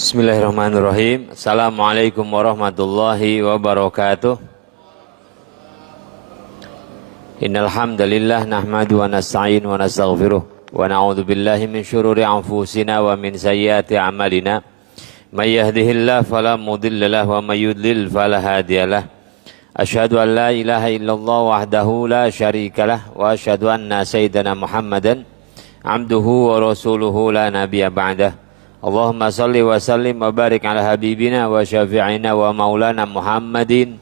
Bismillahirrahmanirrahim. Assalamualaikum warahmatullahi wabarakatuh. Innal hamdalillah nahmadu wa nasta'in wa nastaghfiruh wa na'udzu billahi min syururi anfusina wa min sayyiati a'malina. May yahdihillahu fala mudilla lahu wa may yudlil fala hadiyalah. Asyhadu an la ilaha illallah wahdahu la syarikalah wa asyhadu anna sayyidana Muhammadan abduhu wa rasuluhu la nabiyya ba'dah. Allahumma salli wa sallim wa barik ala habibina wa syafi'ina wa maulana Muhammadin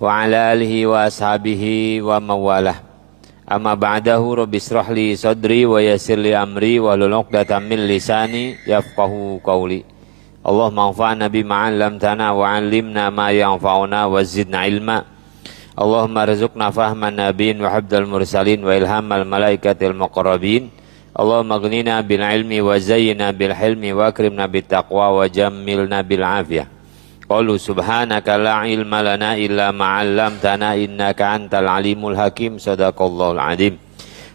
wa ala alihi wa ashabihi wa mawalah. Amma ba'dahu rabbi israh li sadri wa yassir li amri wa hlul 'uqdatam min lisani yafqahu qawli. Allahumma anfa'na bima 'allamtana wa 'allimna ma yanfa'una wa zidna ilma. Allahumma rizqna fahman nabiyyin wa hifdzal mursalin wa ilhamal malaikatil muqarrabin. Allahumma aghnina bil ilmi wa zayyina bil hilmi wa akrimna bit taqwa wa jammilna bil afiyah. Qalu subhanaka la ilma lana illa ma 'allamtana innaka antal alimul hakim. Shadaqallahul azim.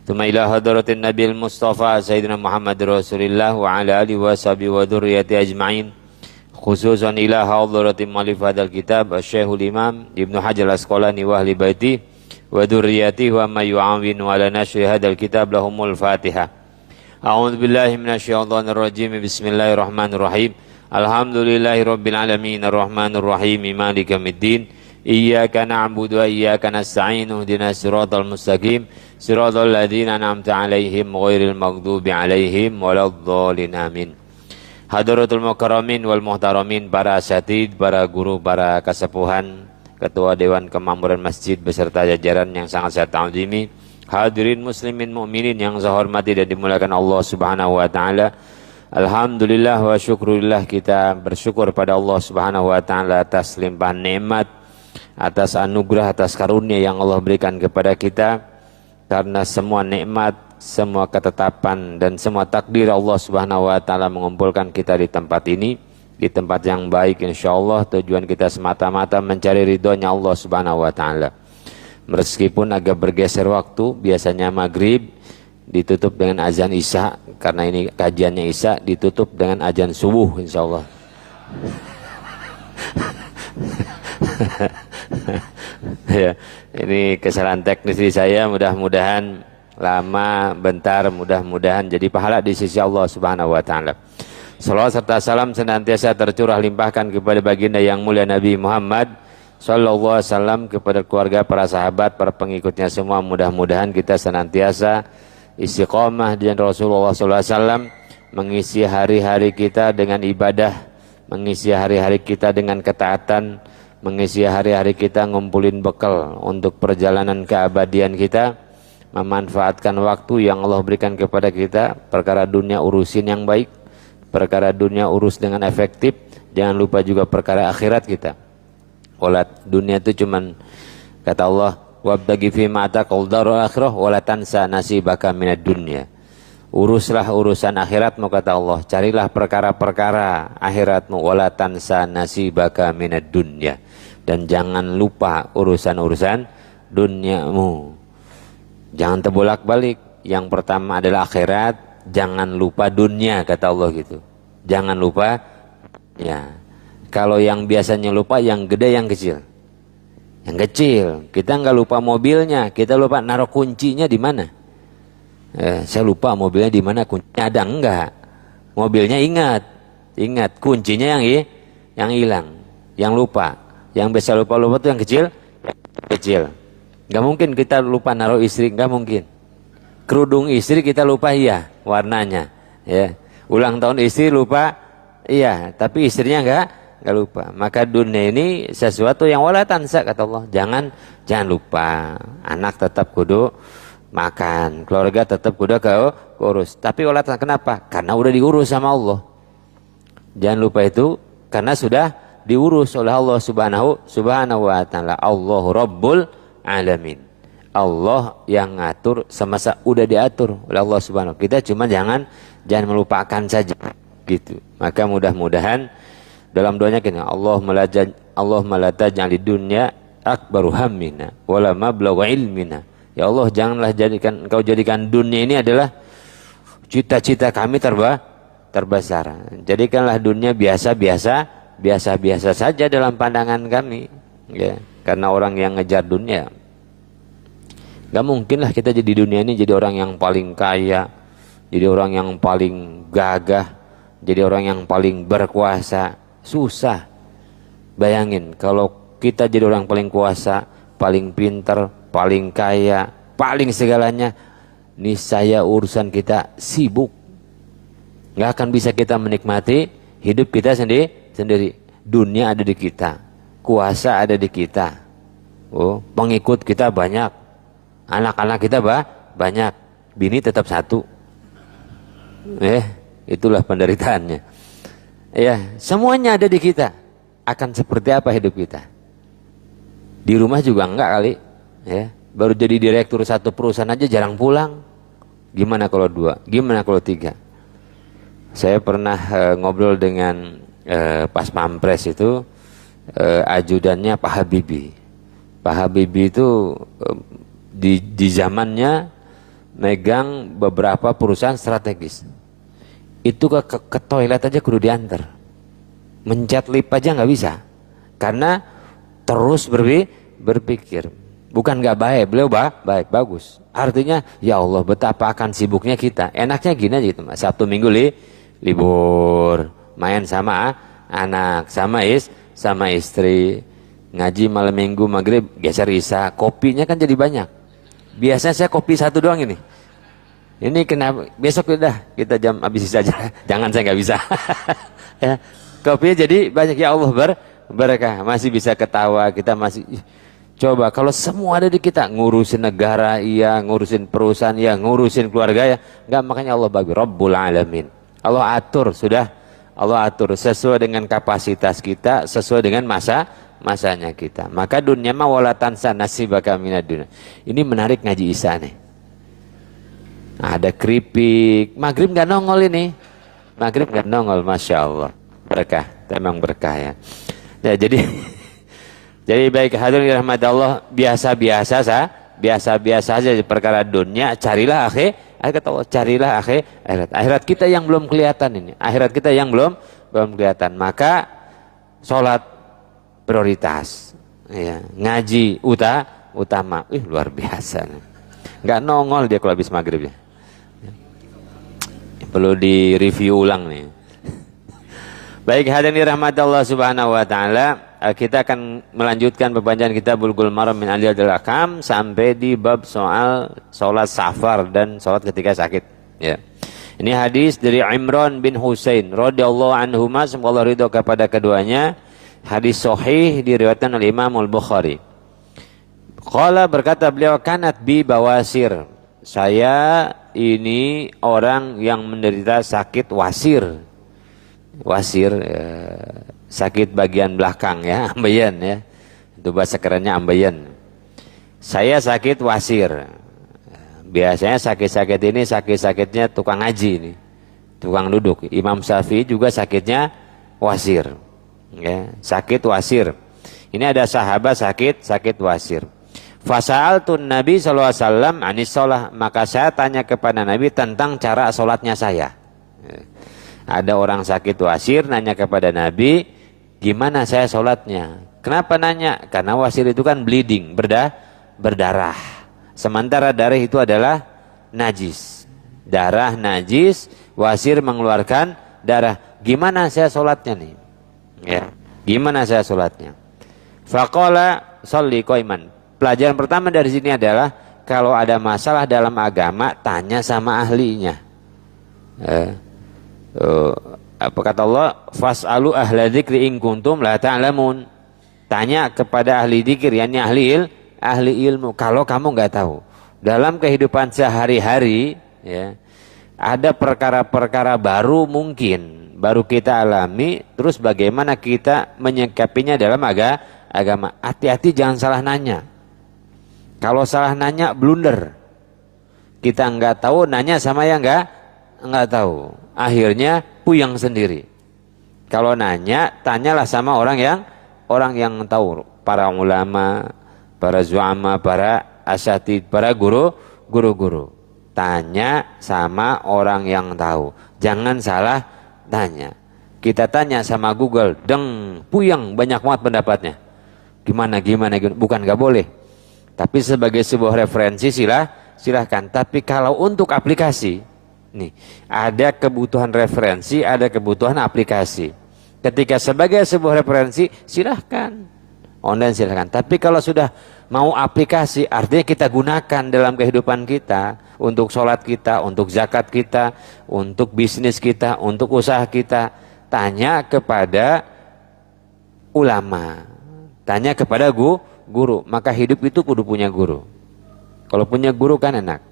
Tsumma ila hadratin nabiyil mustafa sayyidina Muhammad rasulillah wa ala alihi wa sahbihi wa dzurriyyati ajmain. Khususan ila hadratin muallif hadzal kitab Syekhul Imam Ibnu Hajar Al-Asqalani wa ahli baiti wa dzurriyyatihi wa may yu'awwinu ala nashri hadzal kitab lahumul Fatihah. A'udzu billahi minasyaitonir rajim. Bismillahirrahmanirrahim. Alhamdulillahi rabbil alamin arrahmanir rahim maliki yaumiddin. Iyyaka na'budu wa iyyaka nasta'in ihdinas siratal mustaqim siratal ladzina an'amta 'alaihim ghairil maghdubi 'alaihim waladdallin amin. Hadratul mukarramin wal muhtaramin, para asatidz, para guru, para kasepuhan, ketua dewan kemakmuran masjid beserta jajaran yang sangat saya ta'zimi. Hadirin muslimin mu'minin yang saya hormati dan dimuliakan Allah Subhanahu wa taala. Alhamdulillah wa syukurillah, kita bersyukur pada Allah Subhanahu wa taala atas limpahan nikmat, atas anugerah, atas karunia yang Allah berikan kepada kita. Karena semua nikmat, semua ketetapan dan semua takdir Allah Subhanahu wa taala mengumpulkan kita di tempat ini, di tempat yang baik insyaallah. Tujuan kita semata-mata mencari ridhonya Allah Subhanahu wa taala. Meskipun agak bergeser waktu, biasanya maghrib ditutup dengan azan isya, karena ini kajiannya isya, ditutup dengan azan subuh insyaallah. Ya, ini kesalahan teknis di saya, mudah-mudahan lama bentar, mudah-mudahan jadi pahala di sisi Allah Subhanahu wa taala. Salawat serta salam senantiasa tercurah limpahkan kepada baginda yang mulia Nabi Muhammad sallallahu alaihi wasallam, kepada keluarga, para sahabat, para pengikutnya semua. Mudah-mudahan kita senantiasa istiqomah di Rasulullah sallallahu alaihi wasallam, mengisi hari-hari kita dengan ibadah, mengisi hari-hari kita dengan ketaatan, mengisi hari-hari kita ngumpulin bekal untuk perjalanan keabadian kita, memanfaatkan waktu yang Allah berikan kepada kita. Perkara dunia urusin yang baik, perkara dunia urus dengan efektif, jangan lupa juga perkara akhirat kita. Wala dunia itu cuman kata Allah, wabtaghi fima ataqal darul akhirah wala tansa nasibaka minad dunya. Uruslah urusan akhiratmu kata Allah, carilah perkara-perkara akhiratmu, wala tansa nasibaka minad dunya, dan jangan lupa urusan-urusan duniamu. Jangan terbolak-balik. Yang pertama adalah akhirat, jangan lupa dunia kata Allah gitu. Jangan lupa ya. Kalau yang biasanya lupa, yang gede yang kecil. Yang kecil, kita nggak lupa mobilnya, kita lupa naruh kuncinya di mana. Saya lupa mobilnya di mana, kuncinya ada enggak? Mobilnya ingat kuncinya yang hilang, yang lupa. Yang biasa lupa tuh yang kecil. Nggak mungkin kita lupa naruh istri, nggak mungkin. Kerudung istri kita lupa, iya, warnanya. Ya, ulang tahun istri lupa, iya, tapi istrinya nggak lupa. Maka dunia ini sesuatu yang wala tansa kata Allah. Jangan lupa. Anak tetap kudu makan, keluarga tetap kudu urus. Tapi wala tansa kenapa? Karena udah diurus sama Allah. Jangan lupa itu karena sudah diurus oleh Allah Subhanahu wa taala. Allahu Rabbul Alamin. Allah yang ngatur semasa udah diatur oleh Allah Subhanahu. Kita cuma jangan melupakan saja gitu. Maka mudah-mudahan dalam doanya gini, Allahumma la taj'alid dunya akbaru hammina wala mablagha ilmina. Ya Allah, janganlah engkau jadikan dunia ini adalah cita-cita kami terbesar. Jadikanlah dunia biasa-biasa saja dalam pandangan kami, ya. Karena orang yang ngejar dunia, gak mungkinlah kita jadi dunia ini jadi orang yang paling kaya, jadi orang yang paling gagah, jadi orang yang paling berkuasa. Susah. Bayangin kalau kita jadi orang paling kuasa, paling pinter, paling kaya, paling segalanya, niscaya urusan kita sibuk. Gak akan bisa kita menikmati hidup kita sendiri. Dunia ada di kita, kuasa ada di kita, pengikut kita banyak, anak-anak kita banyak, bini tetap satu. Itulah penderitaannya. Semuanya ada di kita. Akan seperti apa hidup kita? Di rumah juga enggak kali, baru jadi direktur satu perusahaan aja jarang pulang. Gimana kalau 2? Gimana kalau 3? Saya pernah ngobrol dengan pas Pampres itu, ajudannya Pak Habibie. Pak Habibie itu di zamannya megang beberapa perusahaan strategis. Itu ke toilet aja kudu diantar, mencet lift aja nggak bisa, karena terus berpikir. Bukan nggak baik, beliau baik, bagus. Artinya ya Allah betapa akan sibuknya kita. Enaknya gini aja gitu, Sabtu Minggu libur, main sama anak, sama istri, ngaji malam Minggu maghrib geser isya, kopinya kan jadi banyak. Biasanya saya kopi 1 doang ini. Ini kenapa? Besok udah kita jam habis saja. Jangan, saya nggak bisa. Ya, kopinya jadi banyak. Ya Allah berkah, masih bisa ketawa, kita masih. Coba kalau semua ada di kita, ngurusin negara, iya, ngurusin perusahaan, iya, ngurusin keluarga, ya, nggak. Makanya Allah bagi Rabbul Alamin. Allah atur, sudah. Allah atur sesuai dengan kapasitas kita, sesuai dengan masanya kita. Maka dunia mah wala tansa nasibaka minad dunya. Ini menarik ngaji Isya nih. Ada keripik, maghrib nggak nongol ini. Maghrib nggak nongol, masya Allah. Berkah, memang berkah ya. Ya jadi, jadi baik hadirin dirahmati Allah, biasa-biasa saja perkara dunia. Carilah akhirat Allah, carilah akhirat kita yang belum kelihatan ini. Akhirat kita yang belum kelihatan. Maka sholat prioritas, ya. Ngaji utama. Luar biasa. Nggak nongol dia kalau habis maghrib ya. Perlu di review ulang nih. Baik hadirin dirahmati Allah Subhanahu wa taala, kita akan melanjutkan pembacaan kitab Bulughul Maram min Adillil Ahkam sampai di bab soal salat safar dan salat ketika sakit, ya. Ini hadis dari Imran bin Husain radhiyallahu anhuma, semoga Allah ridho kepada keduanya. Hadis sahih diriwayatkan oleh Imam Al-Bukhari. Qala, berkata beliau, kanat bi bawasir. Saya ini orang yang menderita sakit wasir. Wasir, sakit bagian belakang ya, ambeien ya. Itu bahasa kerennya ambeien. Saya sakit wasir. Biasanya sakit-sakit ini sakit-sakitnya tukang ngaji ini. Tukang duduk. Imam Syafi'i juga sakitnya wasir. Ya, sakit wasir. Ini ada sahabat sakit wasir. Fasa'altun Nabi SAW anis sholah. Maka saya tanya kepada Nabi tentang cara sholatnya saya. Ada orang sakit wasir nanya kepada Nabi, gimana saya sholatnya? Kenapa nanya? Karena wasir itu kan bleeding, berdarah. Sementara darah itu adalah najis. Darah najis, wasir mengeluarkan darah. Gimana saya sholatnya nih? Ya, gimana saya sholatnya? Faqala sholli qaiman. Pelajaran pertama dari sini adalah kalau ada masalah dalam agama, tanya sama ahlinya. Apa kata Allah? Fas'alu ahla dzikri in kuntum la ta'lamun. Tanya kepada ahli dzikir, yakni ahli ilmu, kalau kamu nggak tahu. Dalam kehidupan sehari-hari, ya, ada perkara-perkara baru mungkin baru kita alami, terus bagaimana kita menyikapinya dalam agama. Hati-hati jangan salah nanya. Kalau salah nanya blunder. Kita nggak tahu, nanya sama yang nggak tahu. Akhirnya puyeng sendiri. Kalau nanya, tanyalah sama orang yang tahu. Para ulama, para zu'ama, para asatid, para guru-guru. Tanya sama orang yang tahu. Jangan salah Tanya. Kita tanya sama Google, deng, puyeng, banyak banget pendapatnya. Gimana. Bukan nggak boleh. Tapi sebagai sebuah referensi silahkan. Tapi kalau untuk aplikasi, nih, ada kebutuhan referensi, ada kebutuhan aplikasi. Ketika sebagai sebuah referensi, silahkan. Online silahkan. Tapi kalau sudah mau aplikasi, artinya kita gunakan dalam kehidupan kita. Untuk sholat kita, untuk zakat kita, untuk bisnis kita, untuk usaha kita. Tanya kepada ulama, tanya kepada guru. Maka hidup itu kudu punya guru. Kalau punya guru kan enak.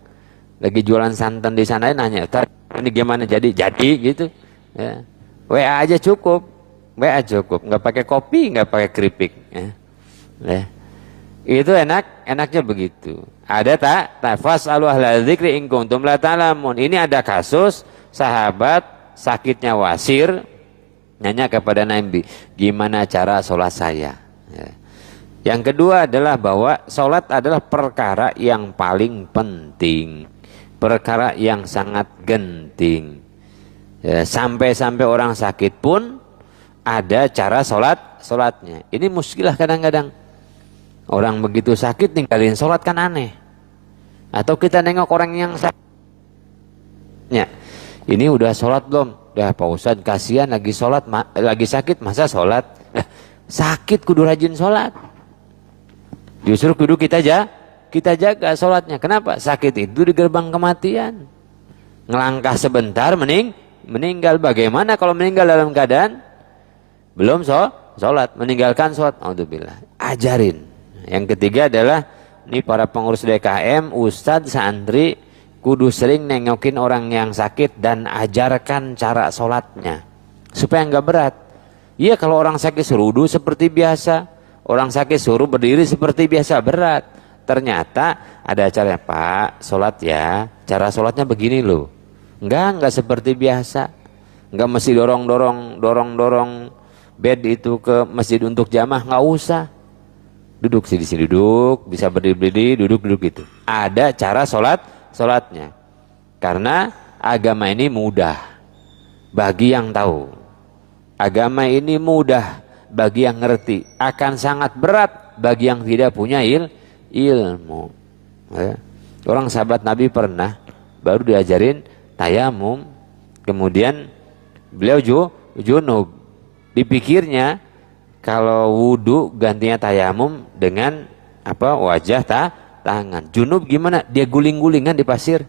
Lagi jualan santan di sana nanya, ini gimana jadi gitu. Ya. WA aja cukup, nggak pakai kopi, nggak pakai keripik. Ya. Ya. Itu enaknya begitu. Ada tak? Fas'alu ahla dzikri in kuntum la ta'lamun. Ini ada kasus sahabat sakitnya wasir. Nanya kepada Nabi, gimana cara sholat saya? Ya. Yang kedua adalah bahwa sholat adalah perkara yang paling penting. Perkara yang sangat genting. Ya, sampai-sampai orang sakit pun ada cara sholatnya. Ini muskilah kadang-kadang. Orang begitu sakit tinggalin sholat kan aneh. Atau kita nengok orang yang sakit. Ya, ini udah sholat belum? Dah Pak Ustadz kasihan lagi sholat, lagi sakit masa sholat? Sakit kudu rajin sholat. Justru kudu kita jaga sholatnya. Kenapa? Sakit itu di gerbang kematian. Ngelangkah sebentar meninggal. Bagaimana kalau meninggal dalam keadaan belum sholat? Meninggalkan sholat. Alhamdulillah. Ajarin. Yang ketiga adalah ini para pengurus DKM, ustadz, santri kudu sering nengokin orang yang sakit dan ajarkan cara sholatnya supaya nggak berat. Iya, kalau orang sakit suruh wudu seperti biasa, orang sakit suruh berdiri seperti biasa, berat. Ternyata ada caranya, Pak, sholat ya, cara sholatnya begini loh. Enggak seperti biasa. Enggak mesti dorong bed itu ke masjid untuk jamaah, nggak usah. Duduk di sini, duduk, bisa berdiri, duduk gitu. Ada cara sholatnya. Karena agama ini mudah bagi yang tahu. Agama ini mudah bagi yang ngerti. Akan sangat berat bagi yang tidak punya ilmu. Ya. Orang sahabat Nabi pernah baru diajarin tayamum. Kemudian beliau junub. Dipikirnya kalau wudu gantinya tayamum dengan wajah tangan. Junub gimana? Dia guling-gulingan di pasir.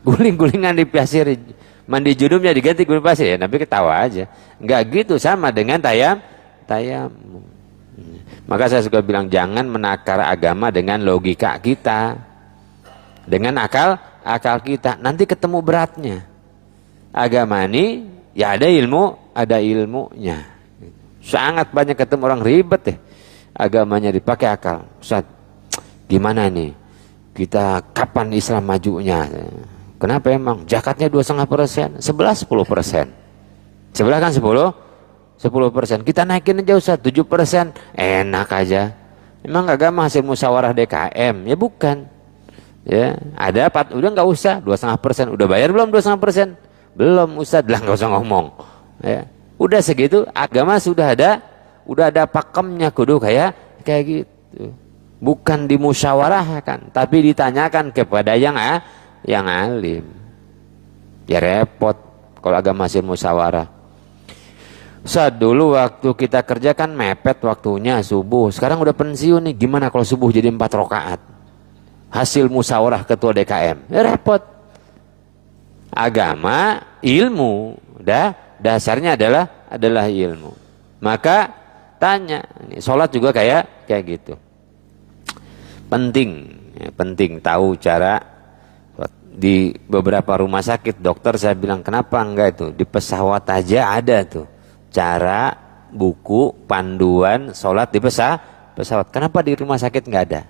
Guling-gulingan di pasir. Mandi junubnya diganti guling pasir. Ya Nabi ketawa aja. Enggak gitu, sama dengan tayamum. Maka saya suka bilang jangan menakar agama dengan logika kita. Dengan akal kita. Nanti ketemu beratnya. Agama ini ya ada ilmunya. Sangat banyak ketemu orang ribet deh. Agamanya dipakai akal. Ustaz, gimana nih? Kita kapan Islam majunya? Kenapa emang? Zakatnya 2,5%, sebelah 10%. Sebelah kan 10%. Kita naikin aja Ustaz 7%. Enak aja. Emang agama hasil musyawarah DKM? Ya bukan. Ya, ada udah nggak usah 2,5%. Udah bayar belum 2,5%? Belum Ustaz, lah nggak usah ngomong. Ya. Udah segitu, agama sudah ada pakemnya kudu kayak gitu. Bukan dimusyawarahkan, tapi ditanyakan kepada yang alim. Ya repot kalau agama hasil musyawarah. Saat dulu waktu kita kerja kan mepet waktunya subuh. Sekarang udah pensiun nih, gimana kalau subuh jadi 4 rakaat? Hasil musyawarah ketua DKM. Ya repot. Agama, ilmu, dasarnya adalah ilmu. Maka tanya, sholat juga kayak gitu. Penting tahu cara. Di beberapa rumah sakit dokter saya bilang kenapa enggak itu di pesawat aja ada tuh cara buku panduan sholat di pesawat. Kenapa di rumah sakit enggak ada?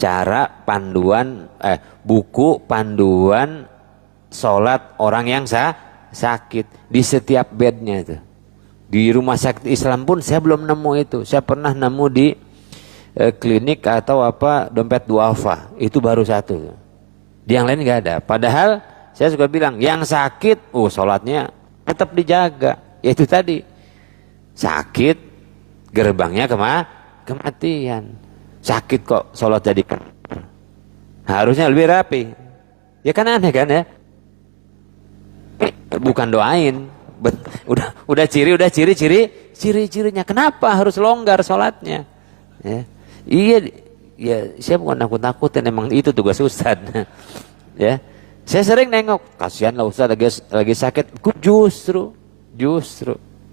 Cara panduan buku panduan sholat orang yang sakit di setiap bednya itu. Di rumah sakit Islam pun saya belum nemu itu. Saya pernah nemu di klinik atau dompet duafa, itu baru satu. Di yang lain nggak ada. Padahal saya suka bilang yang sakit, sholatnya tetap dijaga. Yaitu tadi, sakit gerbangnya kematian. Sakit kok sholat jadi harusnya lebih rapi. Ya kan aneh kan ya? Bukan doain. Udah ciri-cirinya. Kenapa harus longgar sholatnya? Ya. Iya, ya saya bukan nakut-nakutin, emang itu tugas Ustaz. Ya. Saya sering nengok, kasihan lah Ustaz lagi sakit. Justru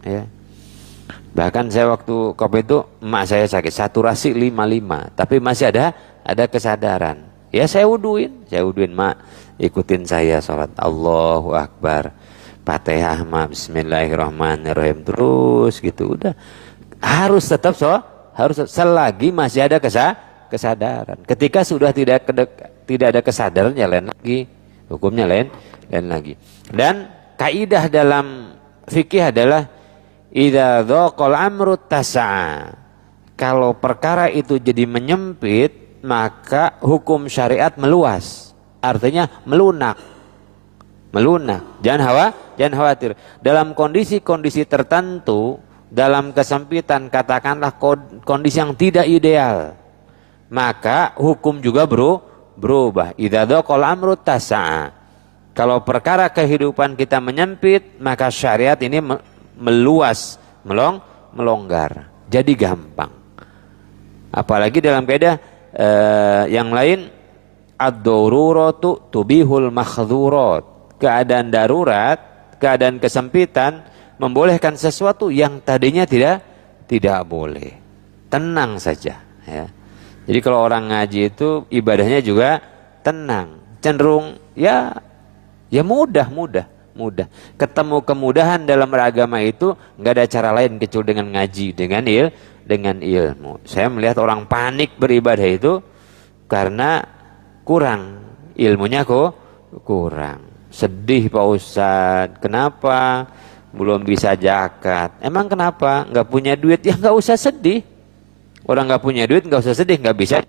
ya. Bahkan saya waktu COVID itu emak saya sakit saturasi 55, tapi masih ada kesadaran. Ya saya wuduin mak, ikutin saya sholat Allahu Akbar, Fatihah mak, Bismillahirrahmanirrahim terus gitu. Udah harus tetap harus selagi masih ada kesadaran. Ketika sudah tidak ada kesadaran ya lain lagi, hukumnya lain lagi. Dan kaidah dalam fikih adalah idza dhaqal amru tasa'a. Kalau perkara itu jadi menyempit, maka hukum syariat meluas. Artinya melunak. Jangan khawatir. Dalam kondisi-kondisi tertentu, dalam kesempitan, katakanlah kondisi yang tidak ideal, maka hukum juga berubah. Idza dhaqal amru tasa'a. Kalau perkara kehidupan kita menyempit, maka syariat ini meluas, melonggar, jadi gampang. Apalagi dalam kaidah yang lain, ad-daruratu tubihul makhdhurat. Keadaan darurat, keadaan kesempitan membolehkan sesuatu yang tadinya tidak boleh. Tenang saja ya. Jadi kalau orang ngaji itu ibadahnya juga tenang, cenderung ya mudah. Ketemu kemudahan dalam beragama itu nggak ada cara lain kecuali dengan ngaji, dengan ilmu. Saya melihat orang panik beribadah itu karena kurang ilmunya kurang. Sedih Pak Ustadz, kenapa belum bisa zakat? Emang kenapa? Nggak punya duit? Ya nggak usah sedih. Orang nggak punya duit nggak usah sedih, nggak bisa.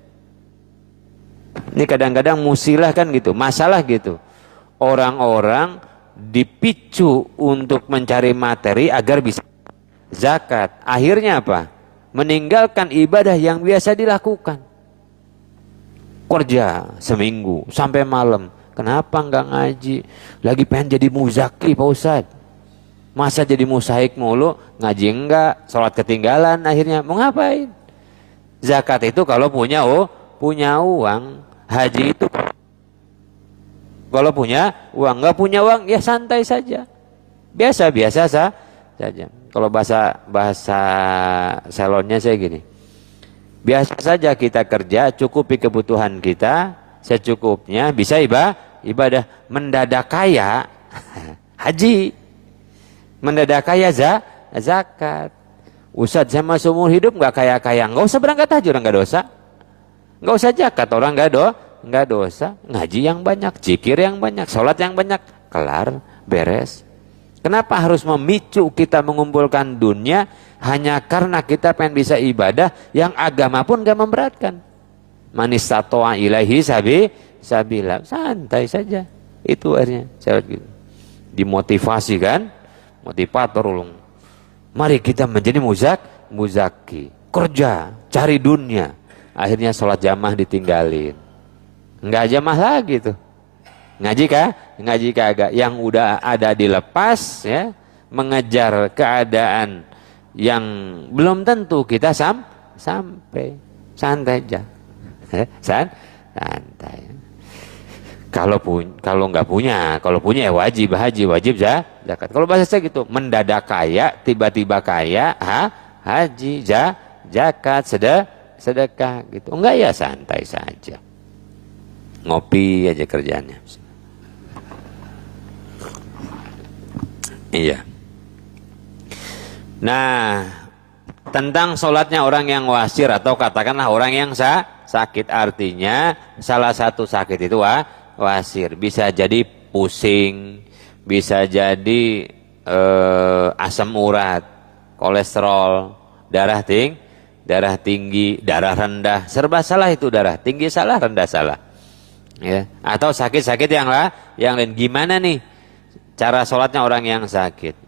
Ini kadang-kadang musilah kan gitu, masalah gitu. Orang-orang dipicu untuk mencari materi agar bisa zakat. Akhirnya apa? Meninggalkan ibadah yang biasa dilakukan. Kerja seminggu sampai malam. Kenapa enggak ngaji? Lagi pengen jadi muzaki Pak Ustadz. Masa jadi musaik mulu? Ngaji enggak, sholat ketinggalan akhirnya. Mau ngapain? Zakat itu kalau punya uang. Haji itu kalau punya uang. Enggak punya uang ya santai saja. Biasa saja. Kalau bahasa salonnya saya gini. Biasa saja kita kerja, cukupi kebutuhan kita secukupnya, bisa ibadah. Mendadak kaya haji, mendadak kaya zakat. Ustadz saya masuk umur hidup nggak kaya, nggak usah berangkat haji, orang nggak dosa. Nggak usah zakat, orang nggak dosa. Ngaji yang banyak, zikir yang banyak, sholat yang banyak, kelar, beres. Kenapa harus memicu kita mengumpulkan dunia hanya karena kita pengen bisa ibadah yang agama pun nggak memberatkan? Manis tatoa ilahi sabila, santai saja. Itu akhirnya saya gitu. Dimotivasi kan, motivator ulung. Mari kita menjadi muzaki, kerja, cari dunia. Akhirnya sholat jamaah ditinggalin, nggak jamaah lagi tuh. Ngaji kagak. Yang udah ada dilepas ya, mengejar keadaan yang belum tentu kita sampai. Santai aja. Santai. Kalau nggak punya, kalau punya ya wajib haji, wajib zakat. Kalau bahasa saya gitu, mendadak kaya, tiba-tiba kaya, haji, zakat, sedekah gitu. Enggak ya santai saja. Ngopi aja kerjanya. Iya. Nah, tentang sholatnya orang yang wasir atau katakanlah orang yang sakit, artinya salah satu sakit itu wasir. Bisa jadi pusing, bisa jadi asam urat, kolesterol, darah tinggi, darah rendah, serba salah itu, darah tinggi salah, rendah salah. Ya. Atau sakit-sakit yang lain. Gimana nih? cara sholatnya orang yang sakit.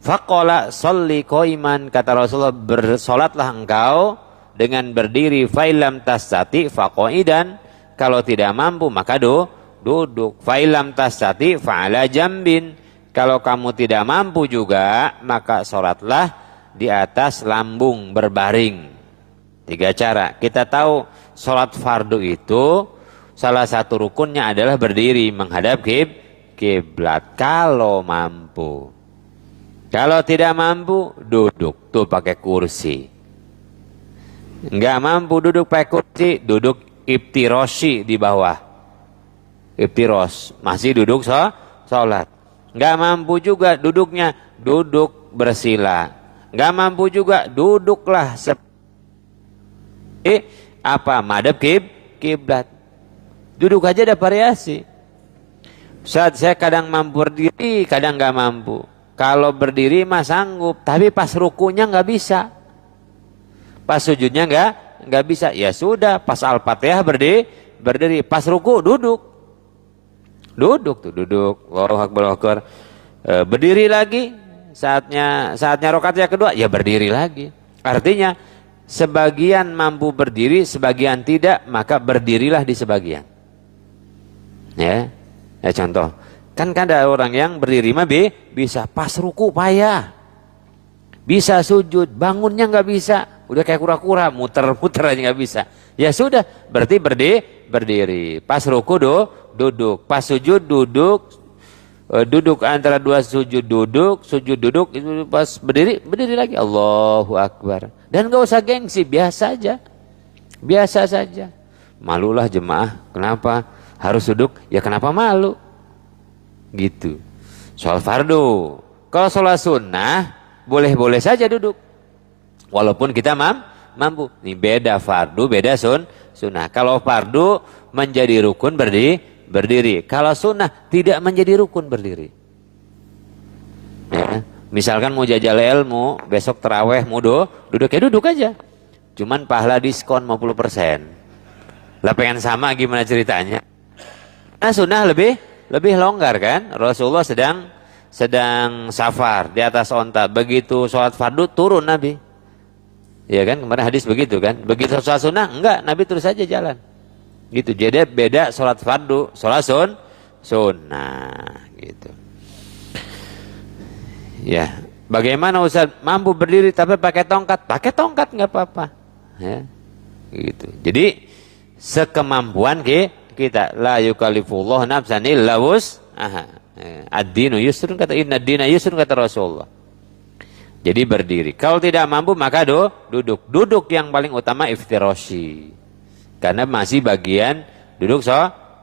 Faqala sholli qaiman, kata Rasulullah, bersolatlah engkau dengan berdiri. Fa'ilam tastati faqaidan, kalau tidak mampu maka duduk. Fa'ilam tastati fa'ala jambin, kalau kamu tidak mampu juga maka sholatlah di atas lambung berbaring. 3 cara. Kita tahu sholat fardu itu salah satu rukunnya adalah berdiri menghadap kiblat kalau mampu. Kalau tidak mampu, duduk. Tuh pakai kursi. Enggak mampu duduk pakai kursi, duduk iftiroshi di bawah. Iftiros, masih duduk sholat. Enggak mampu juga duduknya, duduk bersila. Enggak mampu juga, duduklah madhab kiblat. Duduk aja ada variasi. Saat saya kadang mampu berdiri, kadang enggak mampu. Kalau berdiri mah sanggup, tapi pas rukunya nggak bisa, pas sujudnya nggak bisa. Ya sudah, pas Al-Fatihah berdiri, pas ruku duduk tuh, duduk. Allahu Akbar. Berdiri lagi, saatnya rakaat yang kedua, ya berdiri lagi. Artinya sebagian mampu berdiri, sebagian tidak, maka berdirilah di sebagian. Ya contoh. Kan ada orang yang berdiri mah bisa, pas ruku payah, bisa sujud, bangunnya nggak bisa, udah kayak kura-kura, muter-muter aja nggak bisa. Ya sudah, berarti berdiri. Pas ruku duduk, pas sujud duduk antara 2 sujud duduk, itu pas berdiri lagi. Allahu Akbar. Dan nggak usah gengsi, biasa saja. Malulah jemaah, kenapa harus duduk? Ya kenapa malu? Gitu. Soal fardu. Kalau sholat sunnah boleh-boleh saja duduk, walaupun kita mampu. Ini beda fardu, beda sunnah. Kalau fardu menjadi rukun berdiri. Kalau sunnah tidak menjadi rukun berdiri. Ya. Misalkan mau jajal ilmu, besok terawih mau duduk, ya duduk aja. Cuman pahala diskon 50%. Lah pengen sama gimana ceritanya? Nah sunnah lebih longgar kan. Rasulullah sedang safar di atas onta, begitu sholat fardu turun Nabi, ya kan, kemarin hadis begitu kan. Begitu sholat sunnah enggak, Nabi terus saja jalan gitu. Jadi beda sholat fardu, sholat sunnah gitu. Ya, bagaimana Ustaz mampu berdiri tapi pakai tongkat nggak apa-apa ya gitu. Jadi sekemampuan kita, la yukallifullahu nafsan illa wus'aha. Ad-dinu yusrun, kata inna ad-dina yusrun, kata Rasulullah. Jadi berdiri. Kalau tidak mampu maka duduk yang paling utama iftiroshi. Karena masih bagian duduk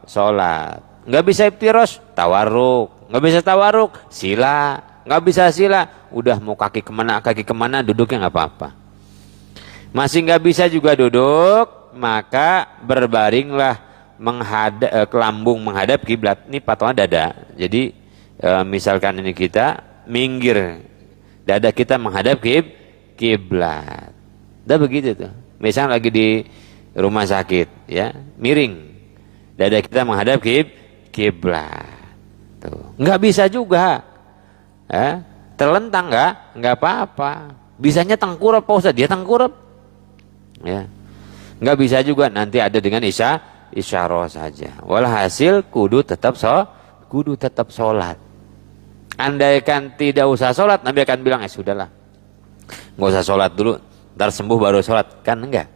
sholat. Nggak bisa iftirosh, tawarruk. Nggak bisa tawarruk, sila. Nggak bisa sila, udah mau kaki kemana duduknya nggak apa-apa. Masih nggak bisa juga duduk, maka berbaringlah lambung menghadap kiblat. Ini patokan dada. Jadi misalkan ini kita minggir, dada kita menghadap kiblat. Udah begitu tuh. Misalnya lagi di rumah sakit, ya miring, dada kita menghadap kiblat. Tuh. Nggak bisa juga, terlentang nggak apa-apa. Bisanya tengkurap, Pak Ustaz, dia tengkurap. Ya, nggak bisa juga. Nanti ada dengan isyarah saja. Walhasil kudu tetap sholat. Andaikan tidak usah sholat, Nabi akan bilang sudahlah, nggak usah sholat dulu, ntar sembuh baru sholat. Kan enggak,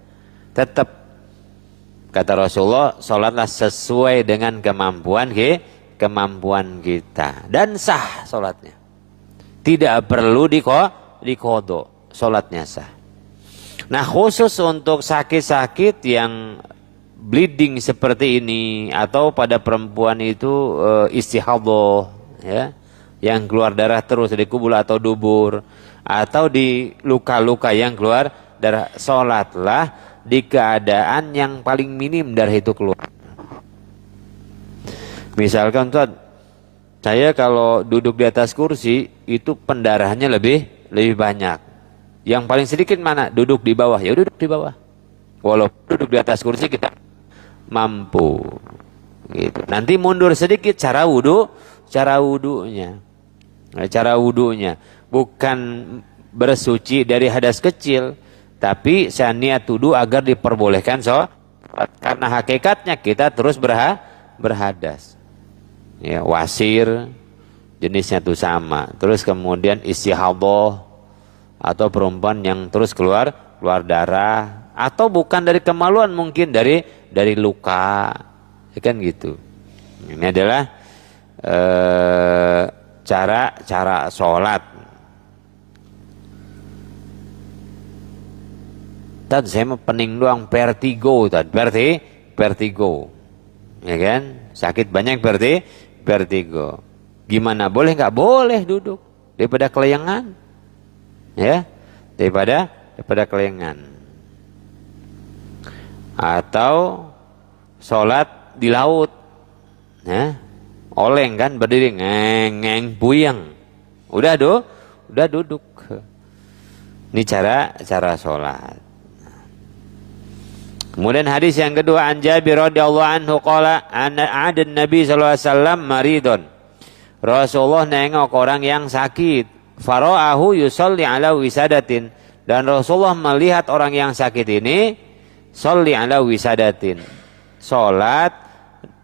tetap kata Rasulullah, sholatlah sesuai dengan kemampuan kita dan sah sholatnya, tidak perlu diqodho, sholatnya sah. Nah khusus untuk sakit-sakit yang bleeding seperti ini, atau pada perempuan itu istihadhah, ya, yang keluar darah terus di kubul atau dubur, atau di luka-luka yang keluar darah, sholatlah di keadaan yang paling minim darah itu keluar. Misalkan Ustaz, saya kalau duduk di atas kursi itu pendarahannya lebih banyak. Yang paling sedikit mana? Duduk di bawah. Ya duduk di bawah. Walaupun duduk di atas kursi kita mampu gitu. Nanti mundur sedikit cara wudhu cara wudunya. Nah, cara wudunya bukan bersuci dari hadas kecil, tapi saya niat wudu agar diperbolehkan sholat. Karena hakikatnya kita terus berhadas. Ya, wasir jenisnya itu sama. Terus kemudian istihadhah atau perempuan yang terus keluar darah, atau bukan dari kemaluan, mungkin dari luka, ya kan gitu. Ini adalah cara sholat. Tadi saya mau pening doang, vertigo tadi, vertigo, ya kan? Sakit banyak vertigo. Gimana, boleh nggak? Boleh duduk daripada kelayangan, ya, daripada kelayangan. Atau sholat di laut, ya, oleng kan, berdiri ngeng puyeng, udah duduk. Ini cara sholat. Kemudian hadis yang kedua, an Jabir radhiyallahu anhu qala ada Nabi sallallahu alaihi wasallam maridun. Rasulullah nengok orang yang sakit. Fara'ahu yusalli ala wisadatin, dan Rasulullah melihat orang yang sakit ini sholli ala wisadatin, salat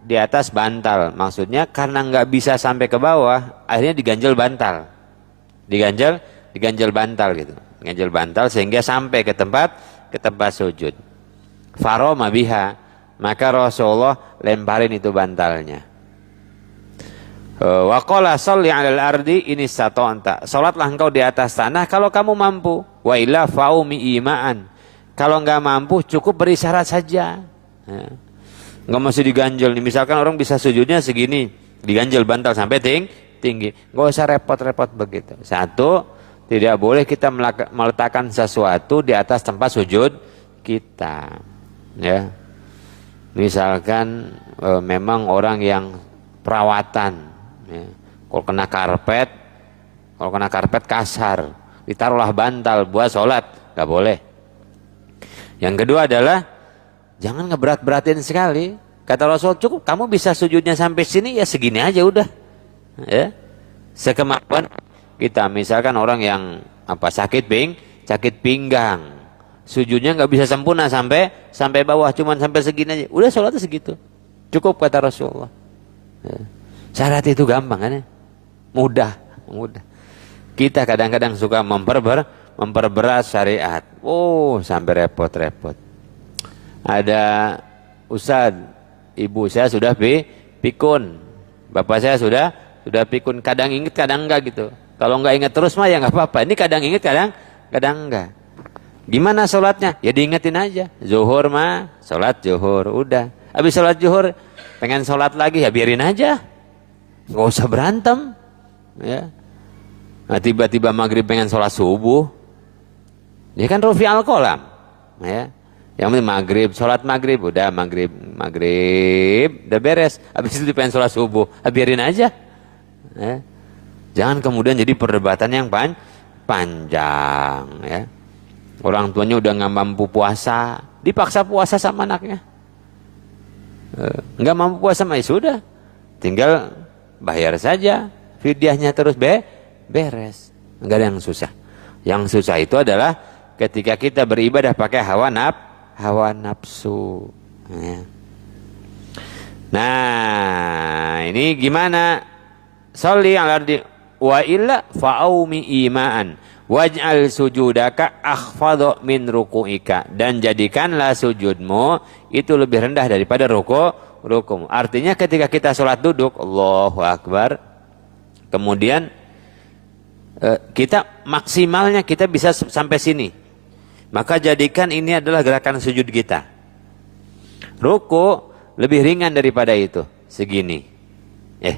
di atas bantal. Maksudnya karena nggak bisa sampai ke bawah, akhirnya diganjel bantal. Diganjel bantal gitu. Ganjel bantal sehingga sampai ke tempat sujud. Faroma biha, maka Rasulullah lemparin itu bantalnya. Wa qala sholli 'alal ardi in istata'ta, salatlah engkau di atas tanah kalau kamu mampu. Wa illa faumi ima'an, kalau enggak mampu cukup berisyarat saja. Enggak mesti diganjel nih. Misalkan orang bisa sujudnya segini, diganjel bantal sampai tinggi. Enggak usah repot-repot begitu. Satu, tidak boleh kita meletakkan sesuatu di atas tempat sujud kita. Ya, misalkan memang orang yang perawatan, ya, kalau kena karpet kasar, ditaruhlah bantal buat sholat, nggak boleh. Yang kedua adalah jangan ngeberat-beratin sekali. Kata Rasul, cukup kamu bisa sujudnya sampai sini, ya segini aja udah, ya, sekemampuan kita. Misalkan orang yang sakit pinggang, sujudnya nggak bisa sempurna sampai bawah, cuman sampai segini aja, udah sholatnya segitu, cukup kata Rasulullah. Ya. Syarat itu gampang kan ya, mudah. Kita kadang-kadang suka memperberat syariat, sampai repot-repot. Ada ustadz, ibu saya sudah pikun, bapak saya sudah pikun, kadang ingat kadang enggak gitu. Kalau enggak ingat terus mah ya nggak apa-apa. Ini kadang ingat kadang enggak. Gimana sholatnya? Ya diingetin aja. Zuhur mah sholat zuhur, udah. Habis sholat zuhur pengen sholat lagi, ya biarin aja, nggak usah berantem, ya. Nah, tiba-tiba maghrib pengen sholat subuh, ya kan rufi al-qalam, ya. Yang penting maghrib, sholat maghrib, udah maghrib udah beres. Habis itu pengen sholat subuh, ya biarin aja, ya. Jangan kemudian jadi perdebatan yang panjang, ya. Orang tuanya udah nggak mampu puasa, dipaksa puasa sama anaknya. Nggak mampu puasa, ya sudah, tinggal bayar saja, fidyahnya terus beres. Nggak ada yang susah. Yang susah itu adalah ketika kita beribadah pakai hawa nafsu. Ya. Nah, ini gimana? Sholli ala ardi wa illa fa'aumi ima'an waj'al sujudaka akhfadhu min ruku'ika, dan jadikanlah sujudmu itu lebih rendah daripada ruku'mu. Artinya ketika kita sholat duduk, Allahu Akbar, kemudian kita maksimalnya kita bisa sampai sini, maka jadikan ini adalah gerakan sujud kita. Ruku lebih ringan daripada itu, segini,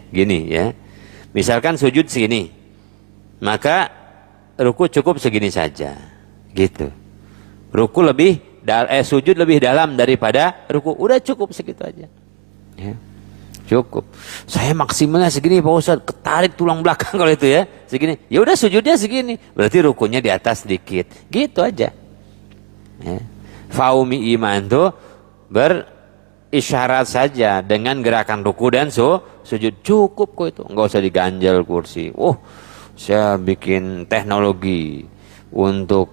gini ya. Misalkan sujud segini, maka ruku cukup segini saja, gitu. Ruku sujud lebih dalam daripada ruku, udah cukup segitu aja, ya. Cukup. Saya maksimalnya segini Pak Ustadz, ketarik tulang belakang kalau itu ya, segini. Ya udah sujudnya segini, berarti rukunya di atas sedikit, gitu aja. Ya. Faumi iman tuh isyarat saja dengan gerakan ruku dan sujud cukup kok itu, nggak usah diganjal kursi. Saya bikin teknologi untuk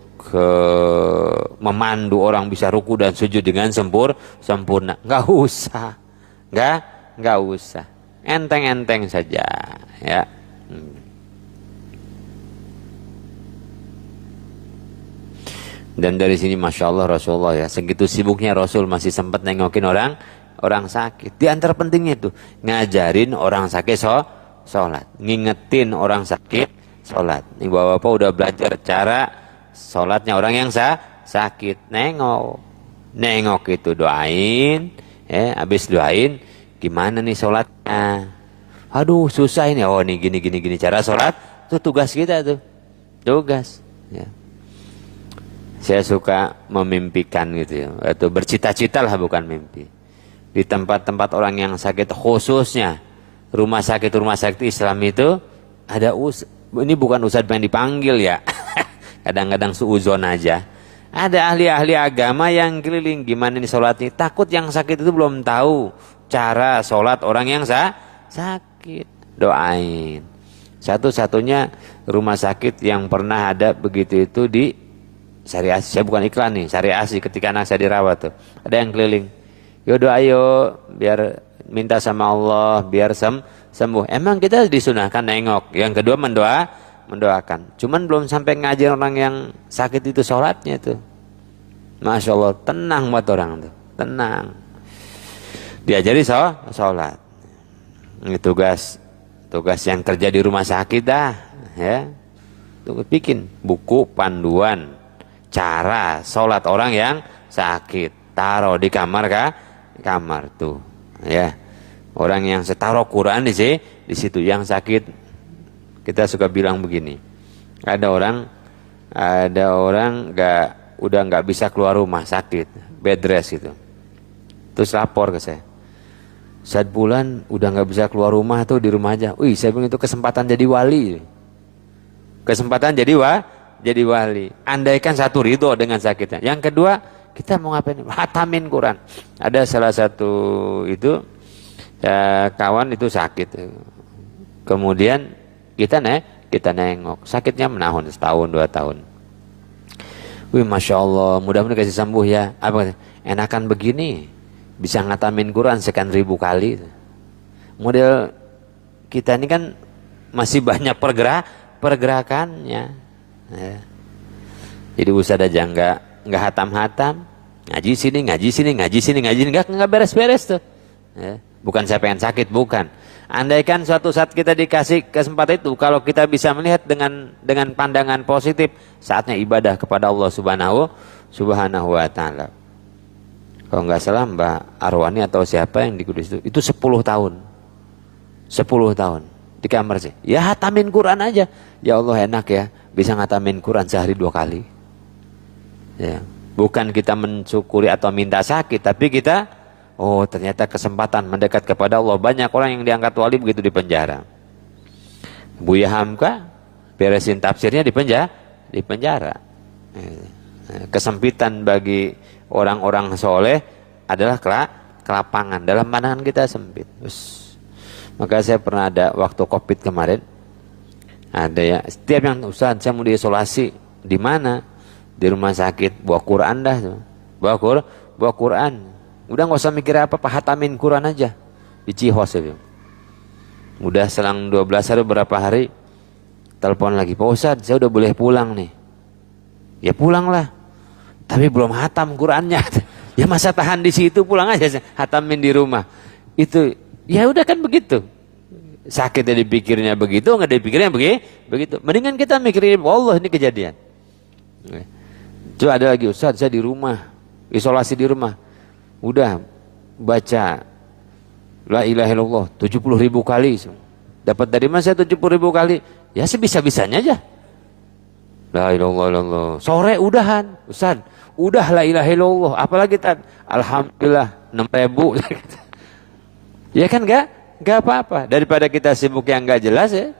memandu orang bisa ruku dan sujud dengan sempurna. Nggak usah, nggak usah, enteng-enteng saja, ya. Dan dari sini Masya Allah Rasulullah ya, segitu sibuknya Rasul masih sempat nengokin orang sakit. Di antara pentingnya itu ngajarin orang sakit sholat, ngingetin orang sakit sholat. Nih bapak-bapak udah belajar cara sholatnya orang yang sakit. Nengok itu doain, ya. Habis doain, gimana nih sholatnya? Aduh susah ini. Oh nih gini cara sholat. Itu tugas kita tuh, tugas. Ya. Saya suka memimpikan gitu ya, atau bercita-cita lah, bukan mimpi. Di tempat-tempat orang yang sakit, khususnya rumah sakit Islam itu ada ini bukan ustadz yang dipanggil ya. Kadang-kadang suuzon aja. Ada ahli-ahli agama yang keliling, gimana nih sholatnya. Takut yang sakit itu belum tahu cara sholat orang yang sakit. Doain. Satu-satunya rumah sakit yang pernah ada begitu itu di Sari Asi. Saya bukan iklan nih, Sari Asi, ketika anak saya dirawat tuh. Ada yang keliling. Yaudah ayo, biar minta sama Allah, biar sembuh. Emang kita disunahkan nengok. Yang kedua mendoakan. Cuman belum sampai ngajar orang yang sakit itu sholatnya tuh. Masya Allah, tenang buat orang tuh. Tenang. Diajari sholat. Ini tugas yang kerja di rumah sakit dah. Ya. Tuh, bikin buku panduan cara sholat orang yang sakit, taruh di kamar tuh, ya. Orang yang setaruh Quran di situ, yang sakit. Kita suka bilang begini, ada orang udah nggak bisa keluar rumah, sakit, bed rest gitu. Terus lapor ke saya, saat bulan udah nggak bisa keluar rumah tuh, di rumah aja. Wih, saya bilang itu kesempatan jadi wali, kesempatan jadi wali. Andaikan satu ridho dengan sakitnya. Yang kedua, kita mau ngapain? Hatamin Quran. Ada salah satu itu kawan itu sakit. Kemudian kita nengok. Sakitnya menahun, setahun, 2 tahun. Wih, Masya Allah, mudah-mudahan kasih sembuh ya. Apa? Enakan begini, bisa ngatamin Quran sekian ribu kali. Model kita ini kan masih banyak pergerakannya. Ya. Jadi ustadz aja nggak hatam-hatam, ngaji sini nggak beres-beres tuh. Ya. Bukan saya pengen sakit, bukan. Andaikan suatu saat kita dikasih kesempatan itu, kalau kita bisa melihat dengan pandangan positif, saatnya ibadah kepada Allah Subhanahu wa Ta'ala. Kalau nggak salah Mbak Arwani atau siapa yang di Kudus itu 10 tahun di kamar sih. Ya hatamin Quran aja. Ya Allah, enak ya, bisa ngatamin Quran sehari 2 kali. Ya, bukan kita mensyukuri atau minta sakit, tapi kita, ternyata kesempatan mendekat kepada Allah. Banyak orang yang diangkat wali begitu di penjara. Buya Hamka beresin tafsirnya di penjara. Kesempitan bagi orang-orang soleh adalah kelapangan. Dalam pandangan kita sempit. Maka saya pernah ada waktu COVID kemarin. Ada ya, setiap yang Ustaz saya mau diisolasi, di mana? Di rumah sakit, bawa Quran dah. Bawa Quran. Udah nggak usah mikir apa-apa, hatamin Quran aja. Di Cihos itu. Udah selang 12 hari, berapa hari, telepon lagi, Pak Ustaz saya udah boleh pulang nih. Ya pulanglah. Tapi belum hatam Qurannya. Ya masa tahan di situ, pulang aja, hatamin di rumah. Itu, ya udah kan begitu. Sakitnya dipikirnya begitu, nggak dipikirnya begitu. Mendingan kita mikirin, Allah ini kejadian. Coba ada lagi, Ustaz saya di rumah, isolasi di rumah. Udah baca La ilaha illallah 70.000 kali. Dapat dari mana saya 70.000 kali? Ya sebisa-bisanya aja. La ilaha illallah. Sore udahan, Ustaz. Udah la ilaha illallah. Apalagi Tad? Alhamdulillah 6.000. Ya kan Gak apa-apa. Daripada kita sibuk yang gak jelas ya.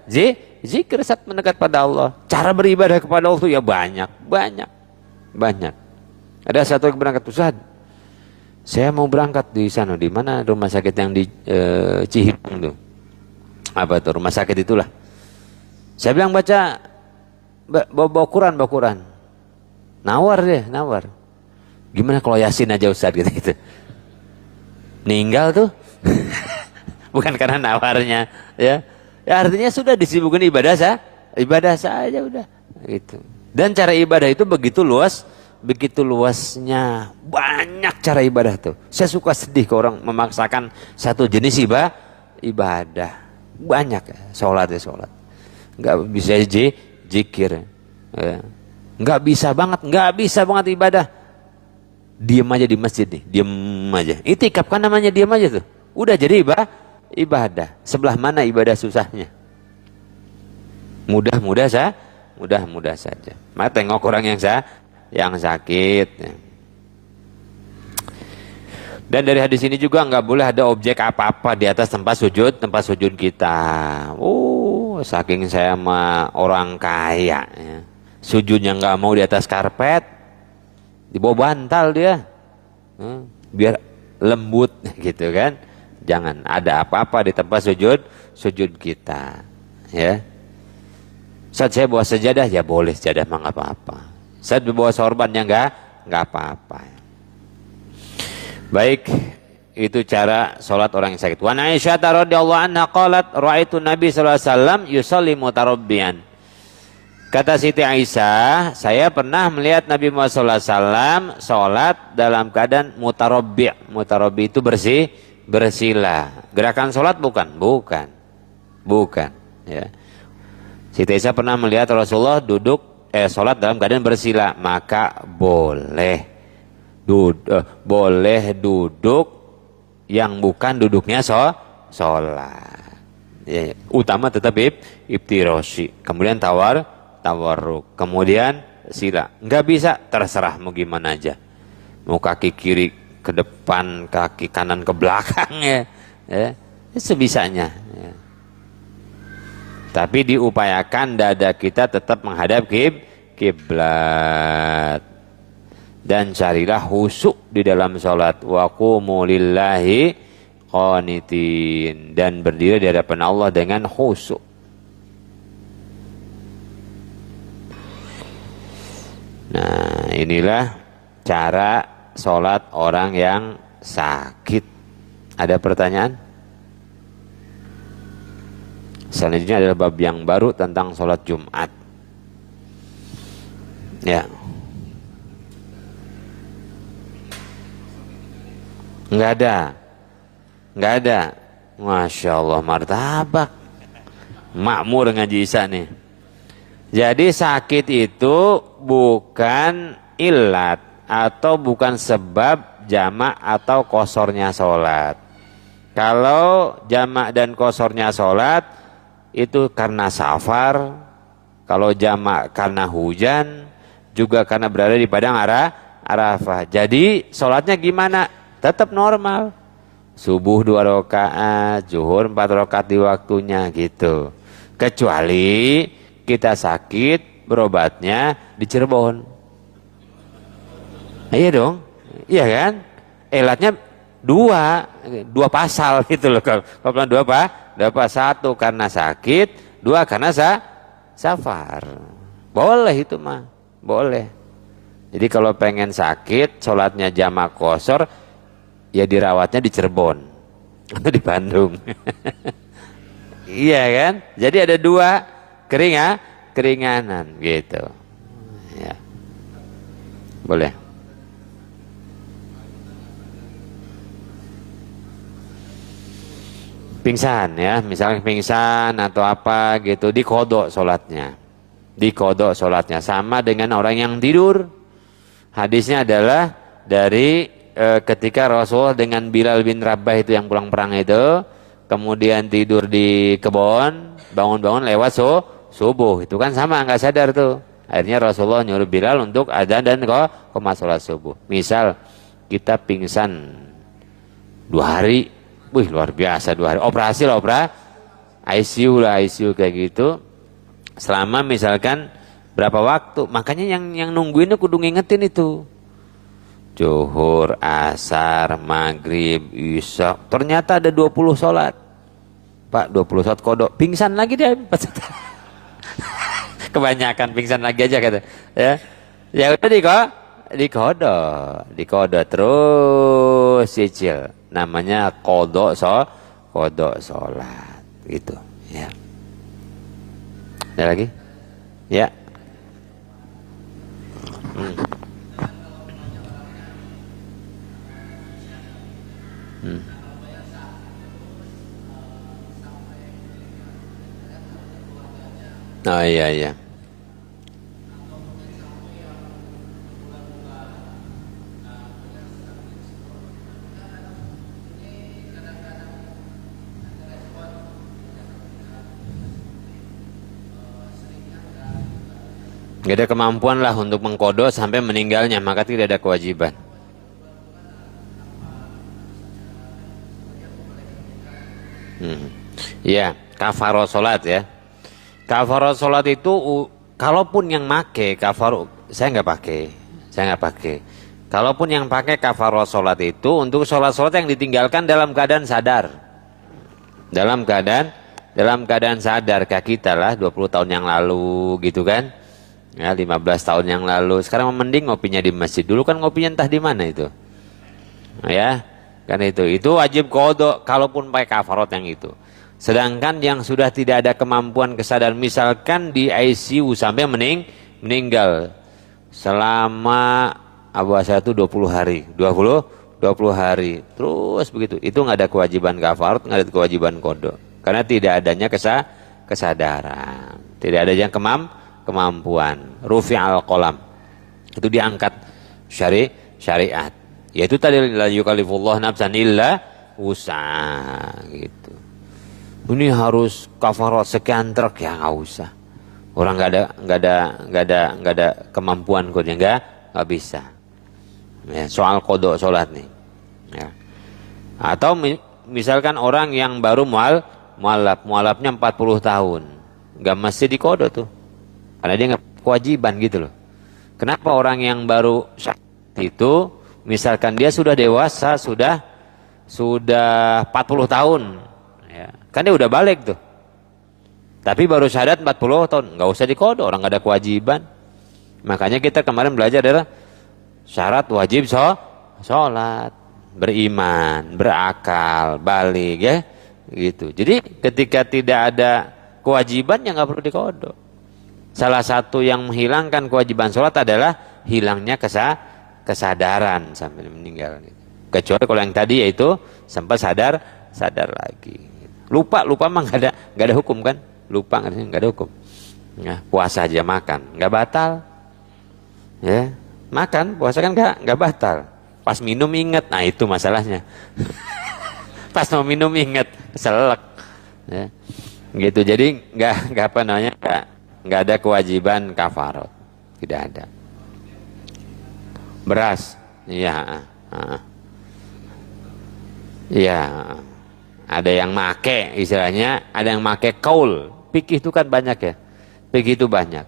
Zikir saat mendekat pada Allah. Cara beribadah kepada Allah itu ya banyak. Ada satu yang berangkat, Ustaz Saya mau berangkat di sana, di mana rumah sakit yang di Cihideng tuh. Apa tuh rumah sakit itulah. Saya bilang baca bawa Quran. Nawar deh, nawar. Gimana kalau Yasin aja Ustaz gitu. Ninggal tuh. Bukan karena nawarnya, ya. Ya artinya sudah disibukkan ibadah saja udah gitu. Dan cara ibadah itu begitu luasnya, banyak cara ibadah tuh. Saya suka sedih kalau orang memaksakan satu jenis ibadah. Banyak ya, sholat. Nggak bisa zikir. Ya. Nggak bisa banget ibadah. Diam aja di masjid nih, diam aja. Itikaf kan namanya diam aja tuh. Udah jadi ibadah. Sebelah mana ibadah susahnya? Mudah saja. Maka tengok orang yang sakit. Dan dari hadis ini juga nggak boleh ada objek apa-apa di atas tempat sujud kita. Saking saya mah orang kaya, ya. Sujudnya nggak mau di atas karpet, di bawah bantal dia, biar lembut gitu kan. Jangan ada apa-apa di tempat sujud kita, ya. Saat saya bawa sejadah ya boleh, sejadah mah nggak apa-apa. Saat bawa sorban ya nggak apa-apa. Baik, itu cara sholat orang yang sakit. Wa Aisyah radhiyallahu anha qalat ra'aitu Nabi sallallahu alaihi wasallam yusalli mutarabbiyan. Kata Siti Aisyah, saya pernah melihat Nabi Muhammad sallallahu alaihi wasallam sholat dalam keadaan mutarabbi'. Mutarabbi' itu bersila. Gerakan sholat bukan, ya. Siti Aisyah pernah melihat Rasulullah sholat dalam keadaan bersila, maka boleh duduk yang bukan duduknya sholat. Ya, utama tetap iftiroshi, kemudian tawarruk, kemudian sila. Nggak bisa, terserah mau gimana aja. Mau kaki kiri ke depan, kaki kanan ke belakang ya sebisanya. Ya. Tapi diupayakan dada kita tetap menghadap kiblat. Dan carilah khusyuk di dalam sholat. Wa qumu lillahi qanitin. Dan berdiri di hadapan Allah dengan khusyuk. Nah, inilah cara sholat orang yang sakit. Ada pertanyaan? Selanjutnya adalah bab yang baru tentang sholat Jumat. Ya. Enggak ada. Masya Allah, martabak. Makmur ngaji Isa nih. Jadi sakit itu bukan ilat atau bukan sebab jamak atau kosornya sholat. Kalau jamak dan kosornya sholat itu karena safar, kalau jamak karena hujan, juga karena berada di padang Arafah. Jadi sholatnya gimana? Tetap normal. Subuh 2 rakaat, zuhur 4 rakaat di waktunya gitu. Kecuali kita sakit, berobatnya di Cirebon. Iya dong, iya kan? Elatnya dua pasal gitu loh. Kalau dua pasal, 1 karena sakit, 2 karena safar. Boleh itu mah, boleh. Jadi kalau pengen sakit, sholatnya jamak kosor, ya dirawatnya di Cirebon atau di Bandung. Iya kan? Jadi ada 2 keringanan gitu. Ya. Boleh. Pingsan ya, misalnya pingsan atau apa gitu, dikodok sholatnya. Sama dengan orang yang tidur. Hadisnya adalah dari ketika Rasul dengan Bilal bin Rabah itu yang pulang perang itu, kemudian tidur di kebun, bangun-bangun lewat subuh, itu kan sama, nggak sadar tuh. Akhirnya Rasulullah nyuruh Bilal untuk adzan dan qomah sholat subuh. Misal kita pingsan 2 hari, wih luar biasa 2 hari, operasi ICU kayak gitu. Selama misalkan berapa waktu, makanya yang nungguin itu kudu ngingetin itu. Zuhur, asar, maghrib, isya. Ternyata ada 20 sholat. Pak, 20 sholat kodok. Pingsan lagi dia. Kebanyakan pingsan lagi aja kata. Ya, ya udah dikodok terus cicil. Namanya kodok sholat. Gitu. Ya. Ada lagi? Ya. Oh iya iya. Nggak ada kemampuan lah untuk mengkodok sampai meninggalnya, maka tidak ada kewajiban. Ya, kafaroh sholat ya. Kafaroh sholat itu, kalaupun yang make kafaroh, saya nggak pakai. Kalaupun yang pakai kafaroh sholat itu untuk sholat-sholat yang ditinggalkan dalam keadaan sadar, dalam keadaan sadar kayak kita lah 20 tahun yang lalu gitu kan. Ya, 15 tahun yang lalu. Sekarang mending ngopinya di masjid. Dulu kan ngopinya entah di mana itu. Ya, kan itu wajib qadha kalaupun pakai kafarat yang itu. Sedangkan yang sudah tidak ada kemampuan kesadaran, misalkan di ICU sampai meninggal selama saya itu 20 hari. 20 hari. Terus begitu. Itu nggak ada kewajiban kafarat, nggak ada kewajiban qadha. Karena tidak adanya kesadaran. Tidak adanya kemampuan. Rufi'al qalam. Itu diangkat syariat. Yaitu tadi la yukallifullah nafsan illa wus'aha gitu. Ini harus kafarat sekian truk ya nggak usah. Orang nggak ada kemampuan kodnya nggak bisa. Ya, soal kodok sholat nih. Ya. Atau misalkan orang yang baru mualafnya 40 tahun, nggak mesti dikodok tuh, karena dia nggak kewajiban gitu loh. Kenapa orang yang baru itu, misalkan dia sudah dewasa, sudah 40 tahun, ya, kan dia udah balik tuh. Tapi baru syahadat 40 tahun, nggak usah dikodok, orang nggak ada kewajiban. Makanya kita kemarin belajar adalah syarat wajib sholat, beriman, berakal, balik ya, gitu. Jadi ketika tidak ada kewajiban ya nggak perlu dikodok. Salah satu yang menghilangkan kewajiban sholat adalah hilangnya kesadaran sampai meninggal. Kecuali kalau yang tadi yaitu sempat sadar lagi. Lupa mah nggak ada hukum kan? Lupa nggak ada hukum. Ya, puasa aja makan nggak batal. Ya, makan puasa kan nggak batal. Pas minum ingat, nah itu masalahnya. Pas mau minum ingat, keselak. Ya, gitu. Jadi nggak apa namanya nggak ada kewajiban kafarat, tidak ada. Beras, iya, iya. Ada yang make, istilahnya, ada yang make kaul. Fikih itu kan banyak ya, fikih itu banyak.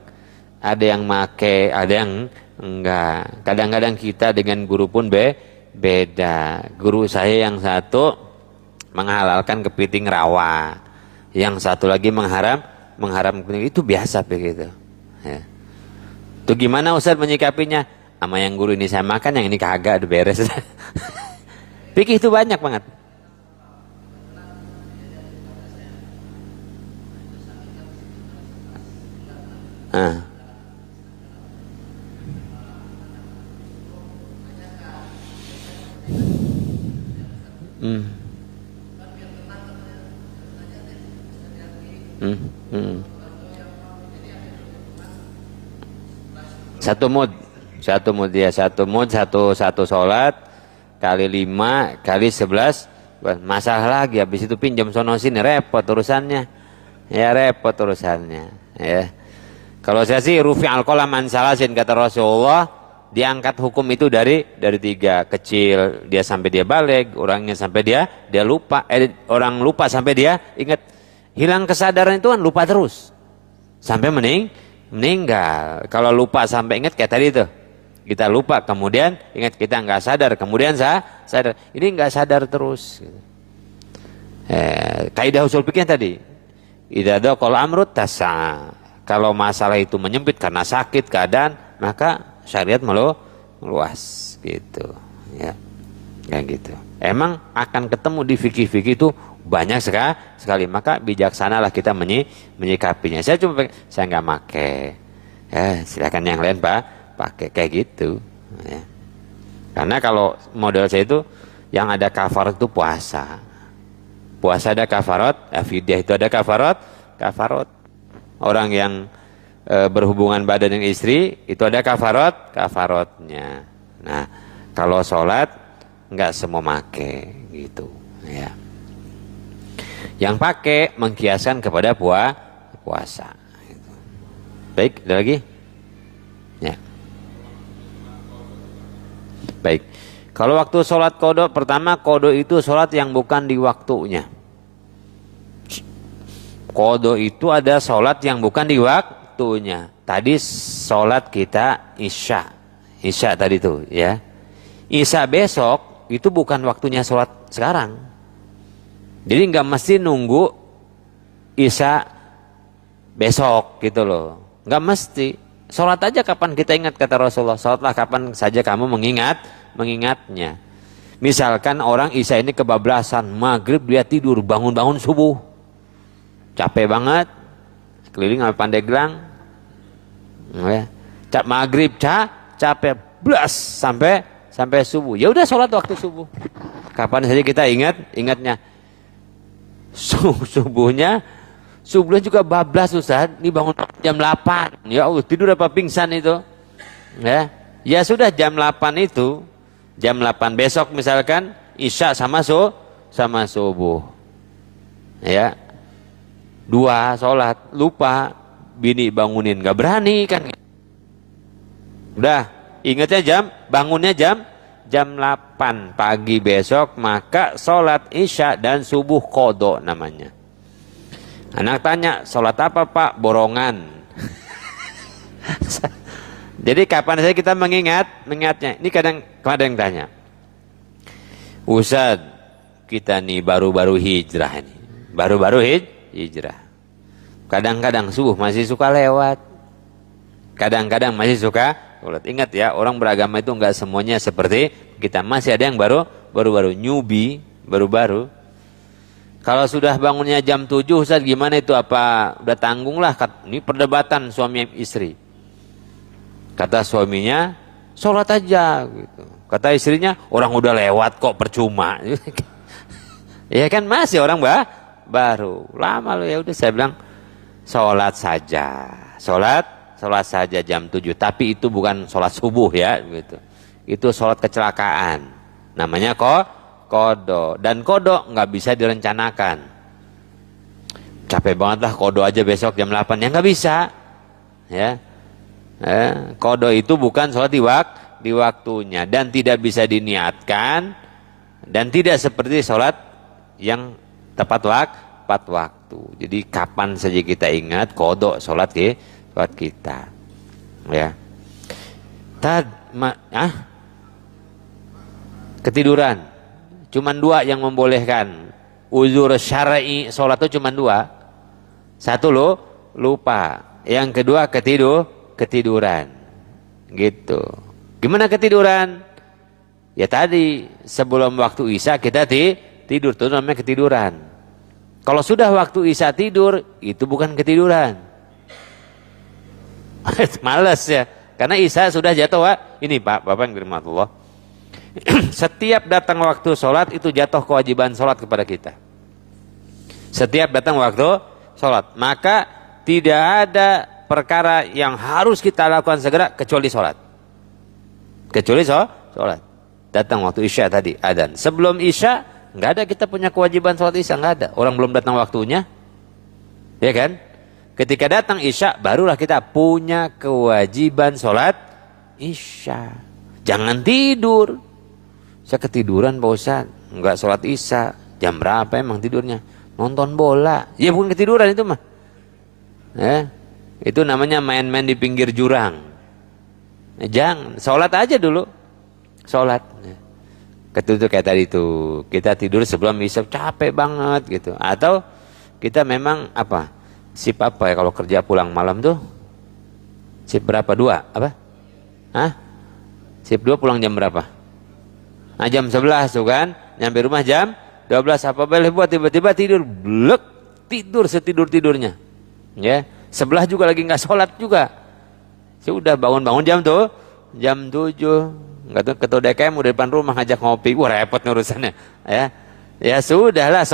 Ada yang make, ada yang enggak. Kadang-kadang kita dengan guru pun beda. Guru saya yang satu menghalalkan kepiting rawa, yang satu lagi mengharam kepiting, itu biasa begitu. Ya. Itu gimana Ustaz menyikapinya? Sama yang guru ini saya makan, yang ini kagak, udah beres. Fikih itu banyak banget. Hmm. Satu mud ya, satu sholat kali 5 kali 11 masalah lagi, habis itu pinjam sono sini repot urusannya ya. Kalau saya sih rufi'al qalam an salasin, kata Rasulullah, diangkat hukum itu dari 3, kecil dia sampai dia balik, orangnya sampai dia lupa, orang lupa sampai dia ingat. Hilang kesadaran itu kan lupa terus sampai meninggal. Kalau lupa sampai ingat kayak tadi tuh, Kita lupa, kemudian ingat, kita nggak sadar, kemudian sadar. Ini nggak sadar terus. Kaidah usul fikih tadi, idza daqal amru tasa. Kalau masalah itu menyempit karena sakit keadaan, maka syariat meluas gitu, ya. Kayak gitu. Emang akan ketemu di fikih-fikih itu banyak sekali. Maka bijaksanalah kita menyikapinya. Saya nggak make. Silakan yang lain pakai kayak gitu. Ya. Karena kalau model saya itu yang ada kafarat itu puasa. Puasa ada kafarat, fidyah itu ada kafarat. Orang yang berhubungan badan dengan istri itu ada kafaratnya. Nah, kalau sholat nggak semua make gitu, ya. Yang pakai mengkiaskan kepada puasa. Gitu. Baik, ada lagi? Ya. Baik. Kalau waktu sholat qodho, pertama qodho itu sholat yang bukan di waktunya. Qodho itu ada sholat yang bukan di waktunya. Tadi sholat kita isya tadi tuh, ya. Isya besok itu bukan waktunya sholat sekarang. Jadi nggak mesti nunggu isya besok gitu loh. Nggak mesti. Sholat aja kapan kita ingat, kata Rasulullah. Sholatlah kapan saja kamu mengingatnya. Misalkan orang isya ini kebablasan, maghrib dia tidur, bangun-bangun subuh. Capek banget, keliling sama Pandeglang. Maghrib capek, blas sampai subuh. Ya udah sholat waktu subuh. Kapan saja kita ingatnya. Subuhnya juga bablas Ustaz. Ini bangun jam 8. Ya Allah, tidur apa pingsan itu? Ya sudah jam 8 itu. Jam 8 besok misalkan isya sama subuh. Ya. 2 sholat, lupa, bini bangunin, nggak berani kan? Udah, ingatnya bangunnya jam 8 pagi besok, maka sholat isya dan subuh qodho namanya. Anak tanya, sholat apa Pak? Borongan. Jadi kapan saja kita mengingatnya. Ini kadang yang tanya, Ustaz, kita nih baru-baru hijrah ini. Baru-baru hijrah. Kadang-kadang subuh masih suka lewat. Kadang-kadang masih suka. Ingat ya, orang beragama itu enggak semuanya seperti kita. Masih ada yang baru-baru newbie, baru-baru. Kalau sudah bangunnya jam 7, Ustaz gimana itu? Apa udah tanggung lah? Ini perdebatan suami istri. Kata suaminya, sholat aja gitu. Kata istrinya, orang udah lewat kok, percuma. Ya kan masih orang baru. Lama loh, ya udah saya bilang sholat saja. Sholat saja jam 7. Tapi itu bukan sholat subuh ya gitu. Itu sholat kecelakaan. Namanya qodho. Dan qodho nggak bisa direncanakan. Capek banget lah qodho aja besok jam 8. Ya nggak bisa. Ya. Qodho itu bukan sholat di waktunya. Dan tidak bisa diniatkan. Dan tidak seperti sholat yang tepat waktu. Jadi kapan saja kita ingat qodho sholat kita. Ya. Ketiduran. Cuman 2 yang membolehkan. Uzur syar'i sholat itu cuman 2. Satu lupa. Yang kedua ketiduran. Gitu. Gimana ketiduran? Ya tadi sebelum waktu isya kita tidur, itu namanya ketiduran. Kalau sudah waktu isya tidur, itu bukan ketiduran. Males ya. Karena isya sudah jatuh. Ini Bapak yang dirahmati Allah. Setiap datang waktu sholat itu jatuh kewajiban sholat kepada kita. Setiap datang waktu sholat. Maka tidak ada perkara yang harus kita lakukan segera kecuali sholat. Kecuali sholat. Datang waktu isya tadi, adzan. Sebelum isya nggak ada kita punya kewajiban sholat isya, nggak ada. Orang belum datang waktunya, ya kan? Ketika datang isya, barulah kita punya kewajiban sholat isya. Jangan tidur. Saya ketiduran Pak Ustaz, nggak sholat isya. Jam berapa emang tidurnya? Nonton bola. Ya bukan ketiduran itu mah. Itu namanya main-main di pinggir jurang. Jangan, sholat aja dulu. Sholat. Ketutup kayak tadi tuh, kita tidur sebelum isya capek banget gitu. Atau kita memang apa? Sip apa ya kalau kerja pulang malam tuh? Sip berapa? 2? Apa? Hah? Sip 2 pulang jam berapa? Nah, jam 11 tuh kan? Nyampe rumah jam 12. Apa boleh buat tiba-tiba tidur? Blek, tidur setidur-tidurnya. Ya, sebelah juga lagi nggak sholat juga. Sudah bangun-bangun jam tuh, jam 7. Nggak tuh ketua DKM udah depan rumah ngajak ngopi. Wah, repot ngurusannya. Ya sudahlah,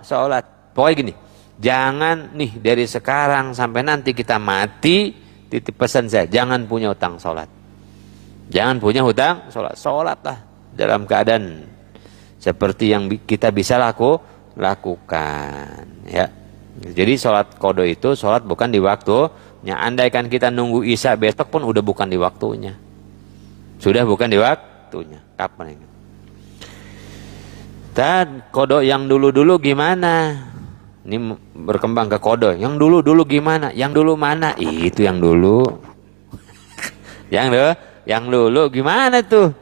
sholat. Pokoknya gini, jangan nih dari sekarang sampai nanti kita mati, titip pesan saya, jangan punya hutang sholat. Jangan punya hutang sholat. Sholatlah dalam keadaan seperti yang kita bisa lakukan. Ya. Jadi sholat qada itu sholat bukan di waktunya. Andaikan kita nunggu isya besok pun udah bukan di waktunya. Sudah bukan di waktunya. Kapan ini? Dan qada yang dulu-dulu gimana? Ini berkembang ke qada. Yang dulu-dulu gimana? Yang dulu mana? Itu yang dulu. Yang dulu gimana tuh?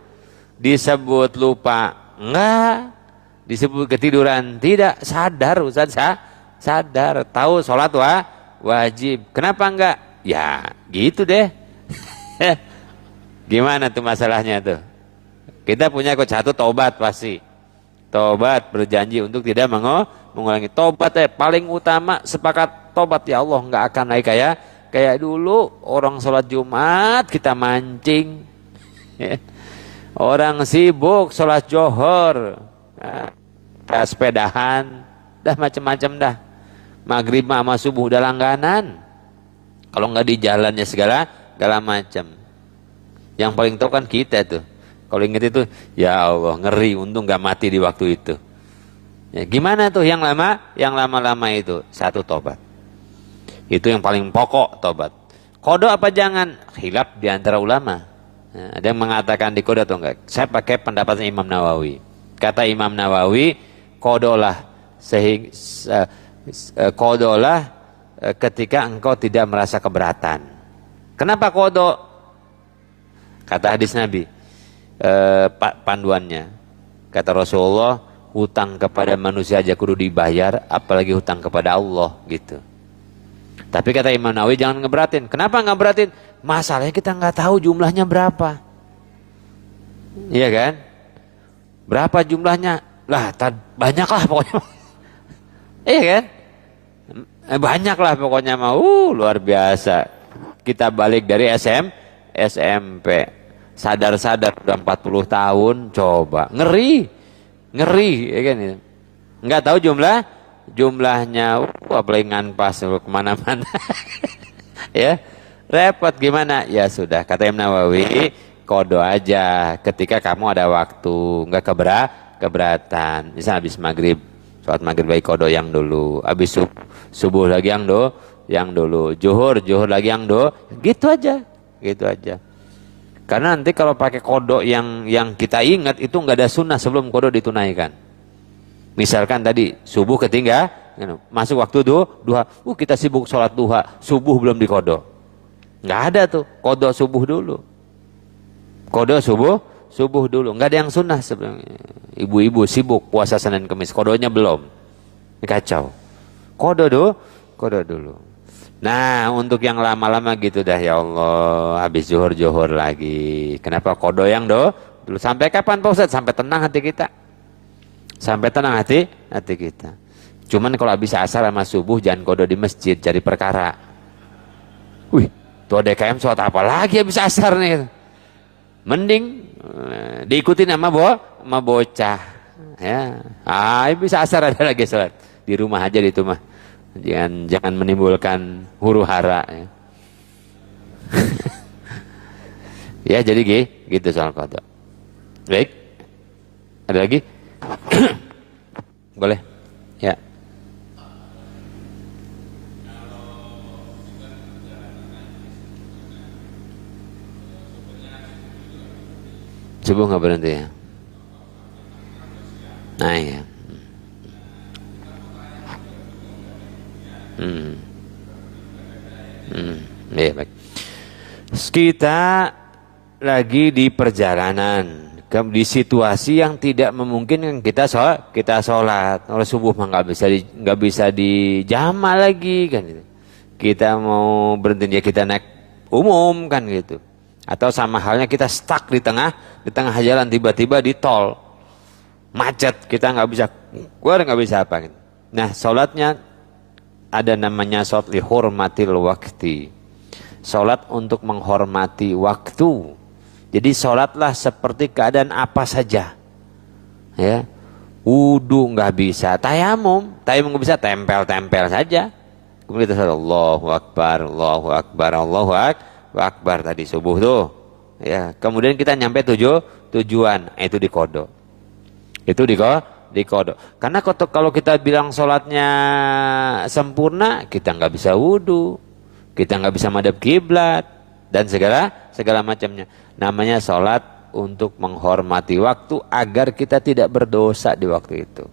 Disebut lupa? Enggak. Disebut ketiduran? Tidak. Sadar Ustaz, sadar. Tahu sholat wajib. Kenapa enggak? Ya gitu deh. Gimana tuh masalahnya tuh? Kita punya kok satu, tobat pasti. Tobat, berjanji untuk tidak mengulangi. Tobat paling utama, sepakat tobat, ya Allah nggak akan lagi kayak dulu orang sholat Jumat kita mancing. Orang sibuk sholat johor, sepedahan, dah macam-macam dah. Maghrib sama subuh udah langganan. Kalau nggak di jalannya segala macam. Yang paling tahu kan kita tuh. Kalau inget itu, ya Allah ngeri, untung nggak mati di waktu itu. Ya, gimana tuh yang lama? Yang lama-lama itu satu, tobat. Itu yang paling pokok, tobat. Qada apa jangan? Khilaf di antara ulama. Nah, ada yang mengatakan di qada atau enggak? Saya pakai pendapatnya Imam Nawawi. Kata Imam Nawawi, qadalah qadalah ketika engkau tidak merasa keberatan. Kenapa qada? Kata hadis Nabi, panduannya, kata Rasulullah, hutang kepada manusia aja kudu dibayar, apalagi hutang kepada Allah gitu. Tapi kata Imam Nawawi jangan ngeberatin. Kenapa nggak beratin? Masalahnya kita nggak tahu jumlahnya berapa. Iya kan? Berapa jumlahnya? Lah, banyak lah pokoknya. Iya kan? Banyak lah pokoknya mau. Luar biasa. Kita balik dari SMP. Sadar-sadar udah 40 tahun, coba. Ngeri ya kan? Nggak tahu jumlahnya, apalagi nganpas kemana-mana. Ya, repot gimana? Ya sudah, kata Imam Nawawi, qada aja ketika kamu ada waktu, nggak keberatan. Misal habis maghrib, sholat maghrib baik qada yang dulu, habis subuh lagi yang dulu, zuhur lagi yang gitu aja. Karena nanti kalau pakai qada yang kita ingat itu nggak ada sunnah sebelum qada ditunaikan. Misalkan tadi subuh ketinggalan, masuk waktu duha, kita sibuk sholat duha, subuh belum di qada. Nggak ada tuh, qada subuh dulu. Qada subuh dulu, nggak ada yang sunnah sebenarnya. Ibu-ibu sibuk puasa Senin Kamis, qadanya belum. Kacau. Qada dulu. Nah, untuk yang lama-lama gitu dah, ya Allah, habis zuhur lagi. Kenapa qada yang dulu? Sampai kapan Pak Ustaz? Sampai tenang hati kita. Sampai tenang hati kita. Cuman kalau habis asar sama subuh jangan qada di masjid, cari perkara. Wih, tuh DKM sholat apa lagi habis asar nih? Mending diikutin sama bocah. Ya, habis asar ada lagi sholat. Di rumah aja di rumah. Jangan menimbulkan huru hara. Ya, ya jadi gitu soal qada. Baik. Ada lagi? Boleh. Ya. Subuh nggak berhenti ya. Nah ya. Ya baik. Kita lagi di perjalanan, di situasi yang tidak memungkinkan kita sholat. Kalau subuh mah nggak bisa dijama lagi kan gitu. Kita mau berhenti ya kita naik umum kan gitu. Atau sama halnya kita stuck di tengah jalan, tiba-tiba di tol macet, kita nggak bisa keluar, nggak bisa apa gitu. Nah, sholatnya ada namanya sholat lihurmatil wakti, sholat untuk menghormati waktu. Jadi sholatlah seperti keadaan apa saja, ya. Wudu nggak bisa, tayamum nggak bisa, tempel saja. Kemudian kita sholat Allahu Akbar, Allahu Akbar, Allahu Akbar tadi subuh tuh, ya. Kemudian kita nyampe tujuan, itu dikodok. Itu dikodok. Karena kalau kita bilang sholatnya sempurna, kita nggak bisa wudu, kita nggak bisa madhab kiblat dan segala macamnya. Namanya sholat untuk menghormati waktu agar kita tidak berdosa di waktu itu.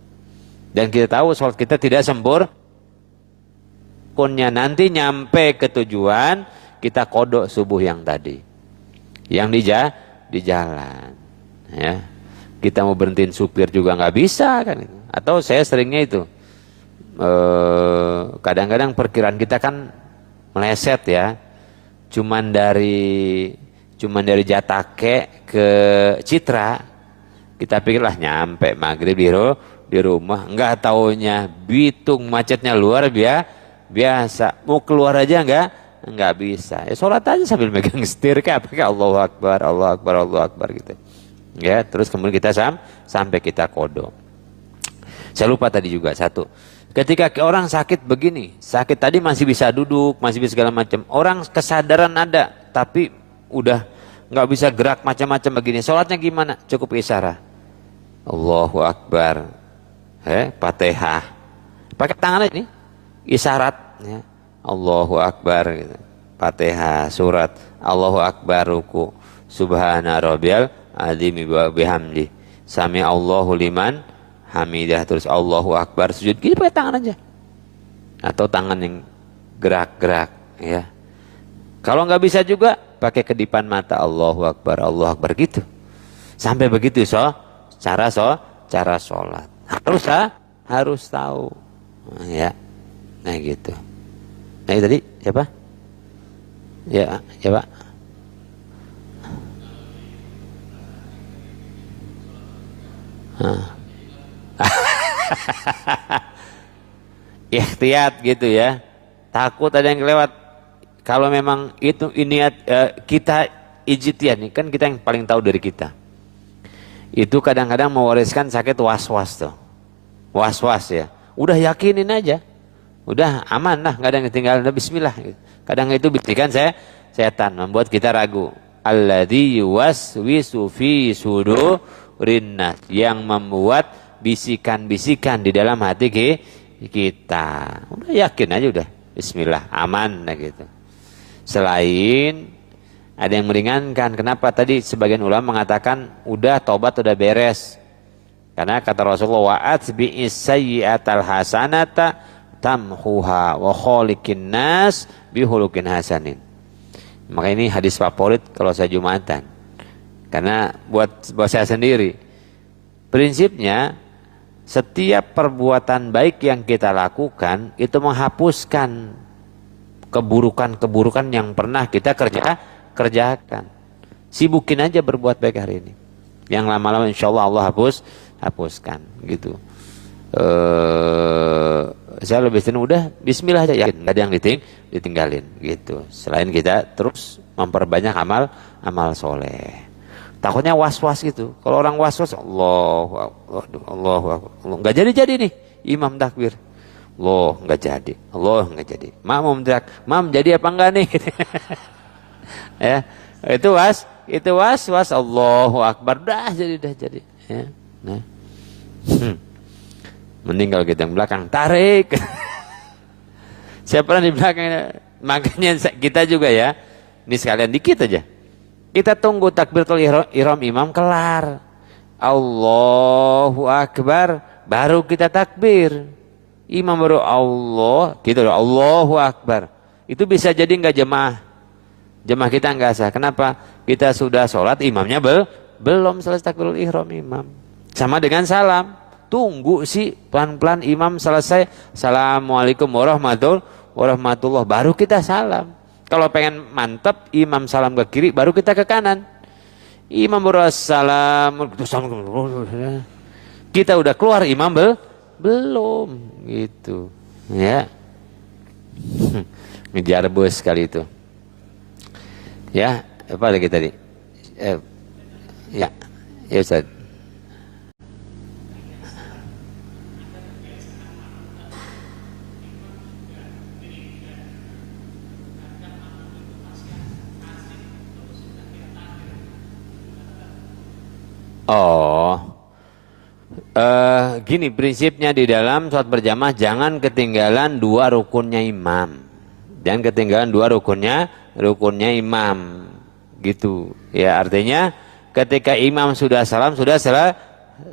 Dan kita tahu sholat kita tidak sempurna. Nanti nyampe ke tujuan, kita kodok subuh yang tadi, yang di jalan, ya. Kita mau berhentiin supir juga nggak bisa kan. Atau saya seringnya itu, kadang-kadang perkiraan kita kan meleset ya. Cuman dari Jatake ke Citra, kita pikirlah nyampe maghrib di rumah. Nggak taunya Bitung macetnya luar biasa. Mau keluar aja nggak bisa. Ya sholat aja sambil megang setir kayak Allahu Akbar, Allahu Akbar, Allahu Akbar gitu. Ya, terus kemudian kita sampai kita kodok. Saya lupa tadi juga satu. Ketika orang sakit begini, sakit tadi masih bisa duduk, masih bisa segala macam. Orang kesadaran ada, tapi udah nggak bisa gerak macam-macam begini. Sholatnya gimana? Cukup isyarat. Allahu Akbar. Fatihah. Pakai tangan ini, isyarat. Ya. Allahu Akbar. Gitu. Fatihah, surat. Allahu Akbar, ruku. Subhana rabbiyal azim bihamdi, sami Allahu liman hamidah, terus Allahu Akbar, sujud gitu pakai tangan aja, atau tangan yang gerak-gerak ya. Kalau nggak bisa juga pakai kedipan mata, Allahu Akbar, Allahu Akbar gitu. Sampai begitu cara sholat harus tahu ya. Nah gitu. Nah tadi siapa? Ya Pak. Ikhtiyat gitu ya, takut ada yang kelewat. Kalau memang ini kita ijtihad nih, kan kita yang paling tahu dari kita. Itu kadang-kadang mewariskan sakit was-was tuh, was-was ya. Udah yakinin aja, udah aman lah, nggak ada yang ketinggalan, bismillah. Kadang itu bisikan setan membuat kita ragu. Alladzi yuwaswisu fi sudurinnas, yang membuat bisikan-bisikan di dalam hati kita. Udah yakin aja udah, bismillah, aman nah gitu. Selain ada yang meringankan, kenapa tadi sebagian ulama mengatakan udah tobat udah beres. Karena kata Rasulullah, wa'atbi'is sayyi'atal hasanata tamhuha wa khaliqin nas bihulukin hasanin. Maka ini hadis favorit kalau saya Jumatan. Karena buat saya sendiri, prinsipnya setiap perbuatan baik yang kita lakukan itu menghapuskan keburukan-keburukan yang pernah kita kerjakan. Sibukin aja berbuat baik hari ini. Yang lama-lama insya Allah hapuskan gitu. Saya lebih senang udah bismillah aja, yakin nggak ada yang ditinggalin gitu. Selain kita terus memperbanyak amal soleh. Takutnya was-was gitu. Kalau orang was-was, Allah nggak jadi nih imam takbir. Allah nggak jadi. Mam jadi apa enggak nih? Ya, itu was Allahu Akbar, dah jadi. Ya, nah. Mending kalau kita yang belakang tarik. Siapa pernah di belakang, makanya kita juga ya. Ini sekalian dikit aja. Kita tunggu takbiratul ihram imam kelar. Allahu Akbar, baru kita takbir. Imam baru Allah, gitu loh, Allahu Akbar. Itu bisa jadi nggak jemaah. Jemaah kita nggak sah. Kenapa? Kita sudah sholat, imamnya belum selesai takbiratul ihram imam. Sama dengan salam. Tunggu sih pelan-pelan imam selesai. Assalamualaikum warahmatullahi baru kita salam. Kalau pengen mantap, imam salam ke kiri, baru kita ke kanan. Imam berassalam, kita udah keluar, imam belum, gitu, ya. Ngejar bus kali itu. Ya, apa lagi tadi? Ya, ya Ustaz. Oh, gini prinsipnya di dalam sholat berjamaah jangan ketinggalan dua rukunnya imam. Jangan ketinggalan dua rukunnya imam, gitu. Ya artinya ketika imam sudah salam sudah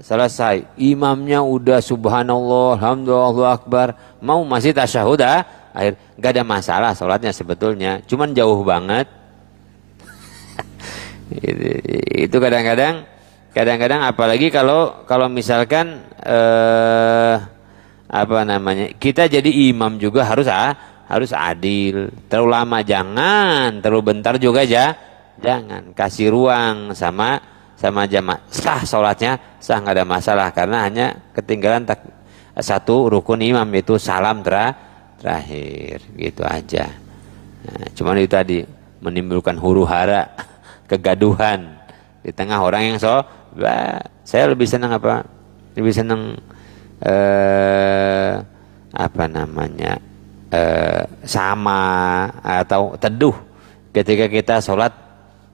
selesai, imamnya udah subhanallah, alhamdulillah, Allahu akbar, mau masih tasyahud akhir, nggak ada masalah sholatnya sebetulnya, cuman jauh banget. Itu kadang-kadang apalagi kalau misalkan apa namanya, kita jadi imam juga harus adil. Terlalu lama jangan, terlalu bentar juga jangan. Kasih ruang sama jamaah. Sah sholatnya, sah nggak ada masalah karena hanya ketinggalan satu rukun imam itu salam terakhir, gitu aja. Nah, cuman itu tadi menimbulkan huru-hara, kegaduhan di tengah orang yang saya lebih senang apa? Lebih senang apa namanya? Sama atau teduh ketika kita sholat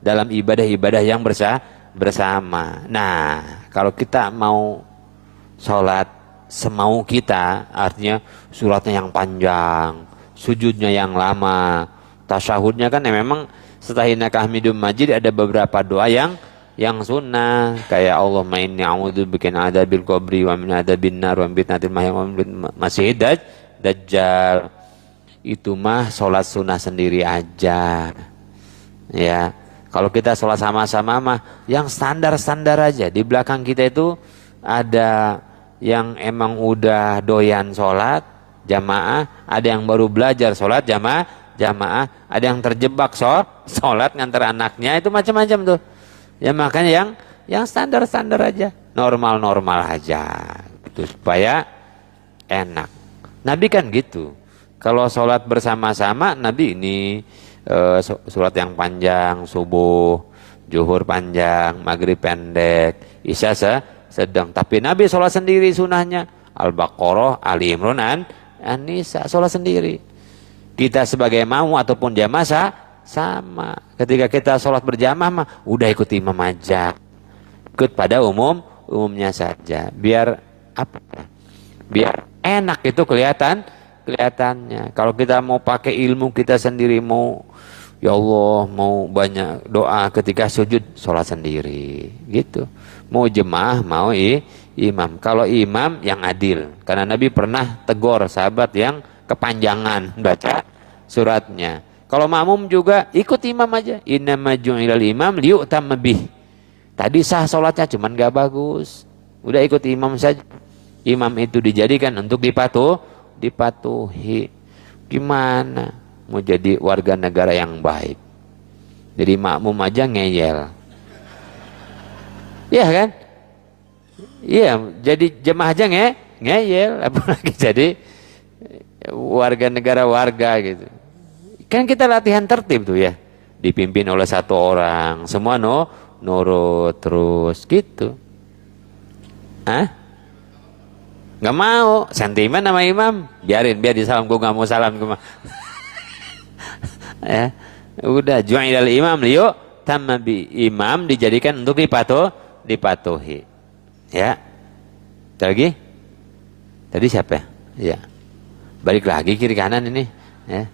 dalam ibadah-ibadah yang bersama. Nah, kalau kita mau sholat semau kita, artinya suratnya yang panjang, sujudnya yang lama, tasyahudnya kan memang setahina Hamidum Majid ada beberapa doa yang sunnah, kayak Allahumma inni a'udzubika min adzabil qabri wa min adzabin nar wa min fitnatil mahya wa min masiihid dajjal. Itu mah sholat sunnah sendiri aja, ya. Kalau kita sholat sama-sama mah yang standar-standar aja. Di belakang kita itu ada yang emang udah doyan sholat jamaah, ada yang baru belajar sholat jamaah, ada yang terjebak sholat ngantar anaknya, itu macam-macam tuh. Ya makanya yang standar-standar aja, normal-normal aja, gitu, supaya enak. Nabi kan gitu. Kalau sholat bersama-sama, Nabi ini sholat yang panjang, subuh, zuhur panjang, maghrib pendek, isya sedang. Tapi Nabi sholat sendiri sunnahnya, Al-Baqarah, Ali Imran, An-Nisa, sholat sendiri. Kita sebagai mamu ataupun jamaah sama. Ketika kita sholat berjamaah mah udah ikut imam aja, ikut pada umumnya saja. Biar apa? Biar enak itu kelihatannya. Kalau kita mau pakai ilmu kita sendiri, mau ya Allah, mau banyak doa ketika sujud, sholat sendiri, gitu. Mau jemaah, mau imam. Kalau imam yang adil, karena Nabi pernah tegur sahabat yang kepanjangan baca suratnya. Kalau makmum juga ikut imam aja. Innama ju'ilal imam liyu'tamma bih. Tadi sah sholatnya cuman gak bagus, udah ikut imam saja. Imam itu dijadikan untuk dipatuhi. Gimana mau jadi warga negara yang baik, jadi makmum aja ngeyel, iya kan? Iya, jadi jemaah aja ngeyel, apalagi jadi warga negara gitu. Kan kita latihan tertib tuh ya, dipimpin oleh satu orang, semua nurut terus gitu. Nggak mau, sentimen sama imam, biar disalam, gue nggak mau salam gue mah. Ya, udah, ju'ilal imam liyo tamma bi, imam dijadikan untuk dipatuhi. Ya, lagi? Tadi siapa? Ya, balik lagi kiri kanan ini. Ya,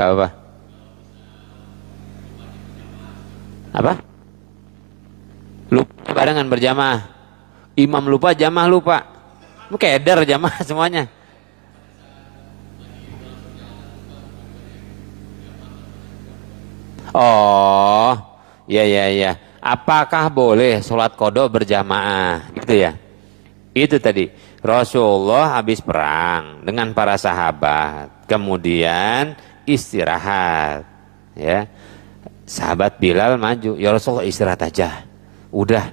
gak apa? Apa? Lupa barengan berjamaah. Imam lupa, jamaah lupa. Keder jamaah semuanya. Oh, ya ya ya. Apakah boleh sholat qada berjamaah? Gitu ya. Itu tadi. Rasulullah habis perang dengan para sahabat. Kemudian istirahat. Ya. Sahabat Bilal maju. Ya Rasulullah istirahat aja. Udah,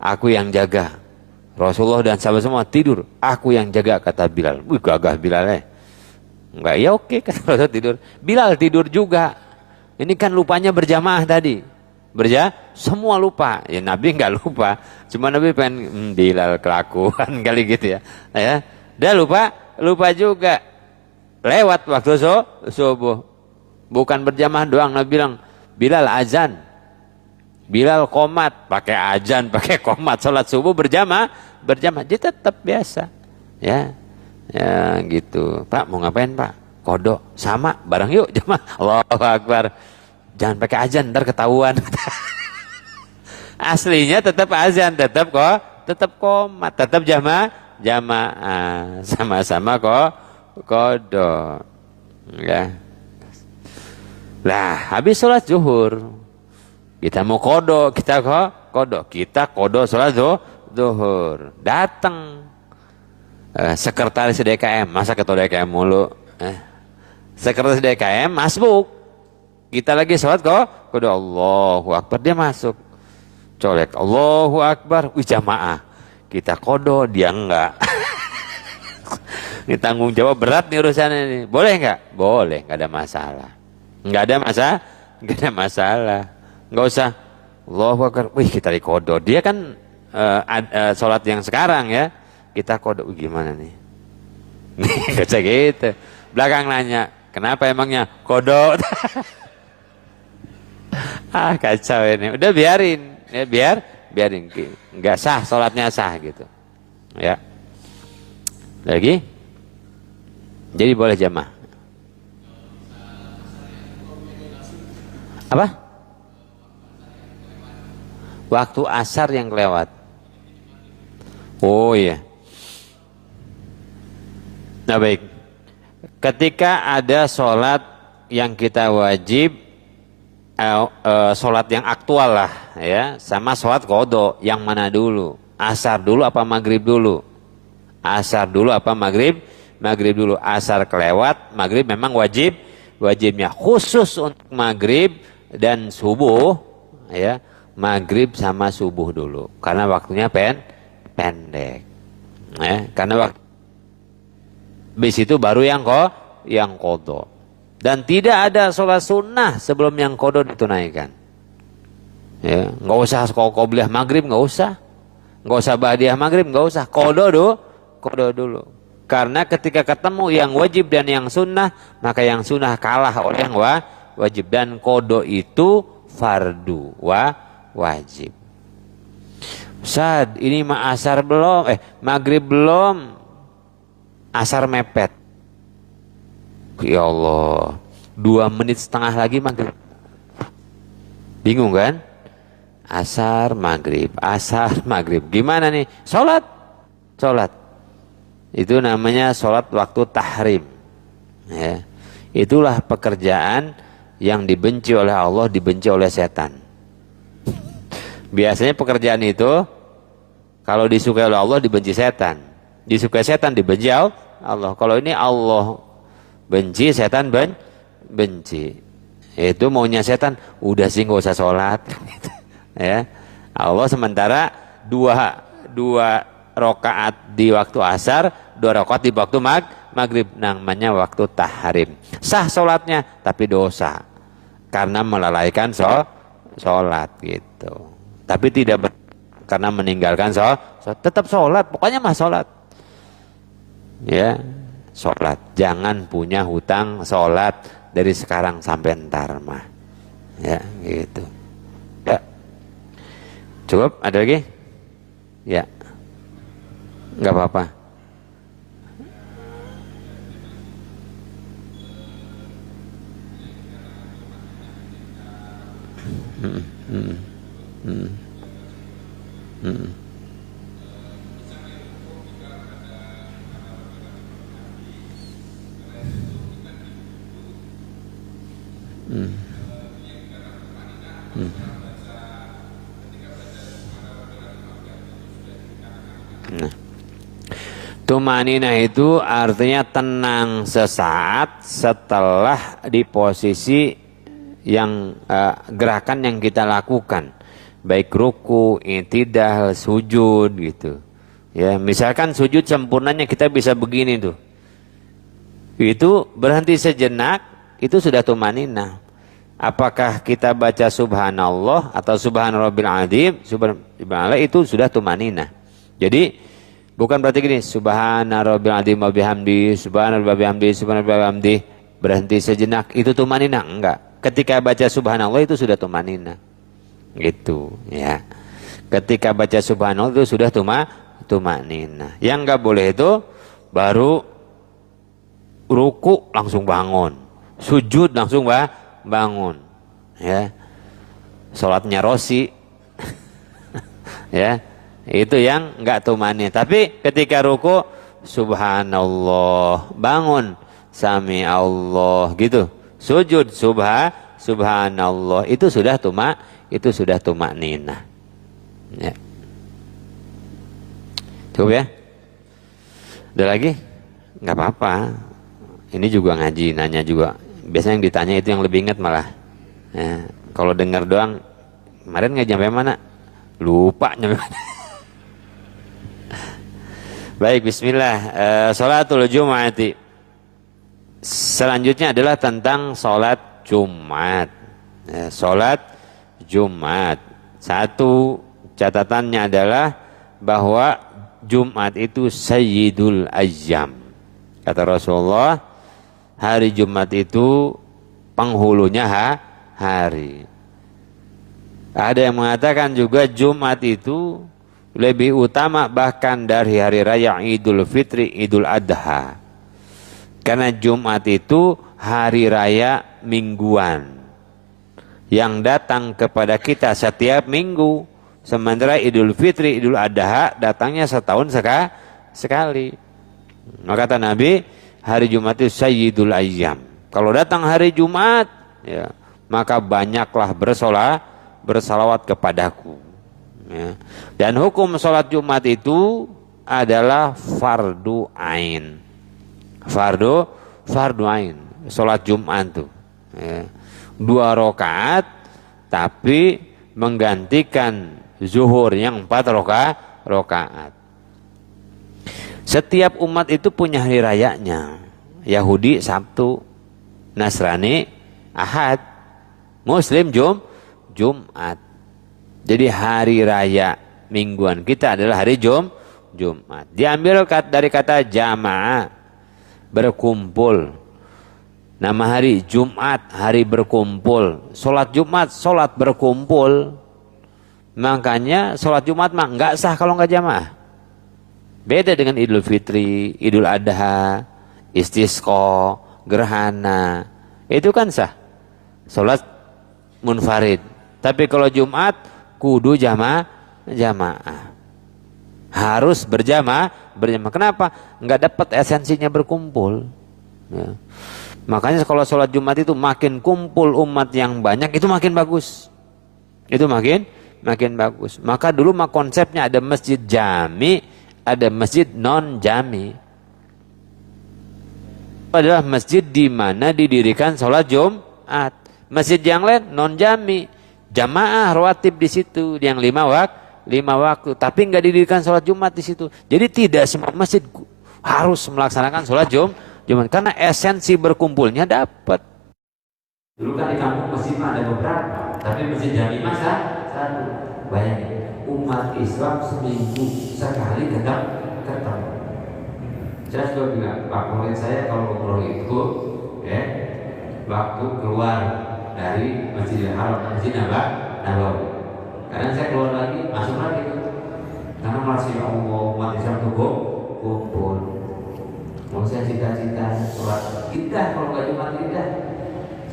aku yang jaga. Rasulullah dan sahabat semua tidur. Aku yang jaga, kata Bilal. Wih, gagah Bilal. Enggak, ya oke, kata Rasul tidur. Bilal tidur juga. Ini kan lupanya berjamaah tadi. Semua lupa. Ya Nabi enggak lupa. Cuma Nabi pengen Bilal kelakuan kali gitu ya. Dia lupa juga. Lewat waktu subuh. Bukan berjamaah doang, Nabi bilang, Bilal azan. Bilal qomat, pakai azan, pakai qomat, salat subuh berjamaah, dia tetap biasa. Ya. Ya gitu. Pak, mau ngapain, Pak? Kodok. Sama, bareng yuk jamaah. Allahu Akbar. Jangan pakai azan, ntar ketahuan. Aslinya tetap azan, tetap qomat, tetap jamaah, sama-sama kodok. Ya. Lah, habis sholat zuhur. Kita mau kodok, kita kodok sholat zuhur. Datang sekretaris DKM, masa ketua DKM mulu. Sekretaris DKM masuk. Kita lagi sholat kodok, Allahu Akbar, dia masuk. Colek, Allahu Akbar, wih jamaah. Kita kodok, dia enggak. Ini tanggung jawab berat nih urusannya ini. Boleh enggak? Boleh, enggak ada masalah. Enggak ada masalah. Enggak usah Allahu Akbar, wih kita di kodok. Dia kan sholat yang sekarang ya. Kita kodok, gimana nih? Enggak usah gitu. Belakang nanya, kenapa emangnya kodok? Kacau ini. Udah biarin. Ya biarin. Enggak sah, sholatnya sah gitu. Ya. Lagi? Jadi boleh jamaah. Apa? Waktu asar yang kelewat. Oh iya. Nah baik. Ketika ada sholat yang kita wajib, sholat yang aktual lah ya, sama sholat qada, yang mana dulu? Asar dulu apa maghrib dulu? Asar dulu apa maghrib? Maghrib dulu. Asar kelewat, maghrib memang wajibnya khusus untuk maghrib dan subuh ya. Maghrib sama subuh dulu karena waktunya pendek ya, karena waktu bis itu baru yang qada. Dan tidak ada sholat sunnah sebelum yang qada ditunaikan. Ya, nggak usah qobliyah maghrib, nggak usah ba'diyah maghrib, nggak usah. Qada dulu. Karena ketika ketemu yang wajib dan yang sunnah, maka yang sunnah kalah oleh yang wajib, dan qada itu fardu wajib. Ustaz, ini asar belum, maghrib belum, asar mepet. Ya Allah, 2 menit setengah lagi maghrib. Bingung kan? Asar maghrib. Gimana nih? Sholat. Itu namanya sholat waktu tahrim. Ya. Itulah pekerjaan yang dibenci oleh Allah, dibenci oleh setan. Biasanya pekerjaan itu kalau disukai oleh Allah dibenci setan. Disukai setan dibenci Allah. Kalau ini Allah benci, setan benci. Itu maunya setan, udah sih nggak usah sholat. Ya. Allah sementara dua rakaat di waktu asar, 2 rakaat di waktu maghrib, namanya waktu tahrim. Sah sholatnya tapi dosa karena melalaikan sholat gitu. Tapi tidak karena meninggalkan sholat, tetap sholat, pokoknya mah sholat. Ya, sholat. Jangan punya hutang sholat dari sekarang sampai ntar mah. Ya, gitu. Ya. Cukup? Ada lagi? Ya. Enggak apa-apa. Nah, tumaninah itu artinya tenang sesaat setelah di posisi yang gerakan yang kita lakukan, baik ruku, i'tidal, sujud gitu. Ya, misalkan sujud sempurnanya kita bisa begini tuh. Itu berhenti sejenak, itu sudah tumaninah. Apakah kita baca subhanallah atau subhanarabbil azim, subhanallah itu sudah tumaninah. Jadi bukan berarti gini, subhanarabbil azim wa bihamdi, subhanallah bihamdi, subhanallah bihamdi, berhenti sejenak itu tumaninah, enggak. Ketika baca subhanallah itu sudah tumaninah. Gitu, ya. Ketika baca subhanallah itu sudah tumaninah. Yang enggak boleh itu baru ruku langsung bangun, sujud langsung bangun, ya. Salatnya Rosi, ya. Itu yang enggak tumaninah. Tapi ketika ruku subhanallah, bangun sami Allah gitu. Sujud subhanallah itu sudah tumaninah. Ya. Cukup ya? Ada lagi? Enggak apa-apa. Ini juga ngaji, nanya juga. Biasanya yang ditanya itu yang lebih ingat malah. Ya. Kalau dengar doang, kemarin nggak nyampe mana? Lupa nyampe mana. Baik, bismillah. Sholatul Jum'ati. Selanjutnya adalah tentang sholat Jumat. Sholat Jumat. Satu catatannya adalah bahwa Jumat itu sayyidul ayyam. Kata Rasulullah, hari Jumat itu penghulunya hari. Ada yang mengatakan juga Jumat itu lebih utama bahkan dari hari raya Idul Fitri, Idul Adha. Karena Jumat itu hari raya mingguan yang datang kepada kita setiap minggu. Sementara Idul Fitri, Idul Adha datangnya setahun sekali. Maka kata Nabi, hari Jumat itu sayyidul ayyam. Kalau datang hari Jumat, ya, maka banyaklah bersalawat kepadaku. Ya. Dan hukum sholat Jumat itu adalah fardu ain. Fardu ain. Sholat Jumat itu, ya. 2 rakaat, tapi menggantikan zuhur yang 4 rakaat. Setiap umat itu punya hari rayanya. Yahudi Sabtu, Nasrani Ahad, Muslim Jumat. Jadi hari raya mingguan kita adalah hari Jumat. Diambil dari kata jamaah, berkumpul. Nama hari Jumat, hari berkumpul. Sholat Jumat, sholat berkumpul. Makanya sholat Jumat mah nggak sah kalau nggak jamaah. Beda dengan Idul Fitri, Idul Adha, Istisqa, gerhana. Itu kan sah. Sholat munfarid. Tapi kalau Jumat kudu jamaah. Harus berjamaah. Kenapa? Nggak dapat esensinya berkumpul. Ya. Makanya kalau sholat Jumat itu makin kumpul umat yang banyak itu makin bagus. Itu makin bagus. Maka dulu mah konsepnya ada masjid jami, ada masjid non jami. Adalah masjid di mana didirikan sholat Jumat. Masjid yang lain non jami, jamaah rawatib di situ yang 5 waktu, tapi nggak didirikan sholat Jumat di situ. Jadi tidak semua masjid harus melaksanakan sholat Jumat karena esensi berkumpulnya dapat. Dulu kan di kampung masjid ada beberapa, tapi masjid jami masa satu. Bayangin, umat Islam seminggu sekali ketemu. Saya sudah bilang, favorit saya kalau umroh itu, ya, waktu keluar dari Masjidil Haram, Masjid Nabawi. Kadang saya keluar lagi, masuk lagi tuh. Karena masih Allah umat Islam tuh kumpul. Mau saya cita-cita sholat kita kalau nggak cuma kita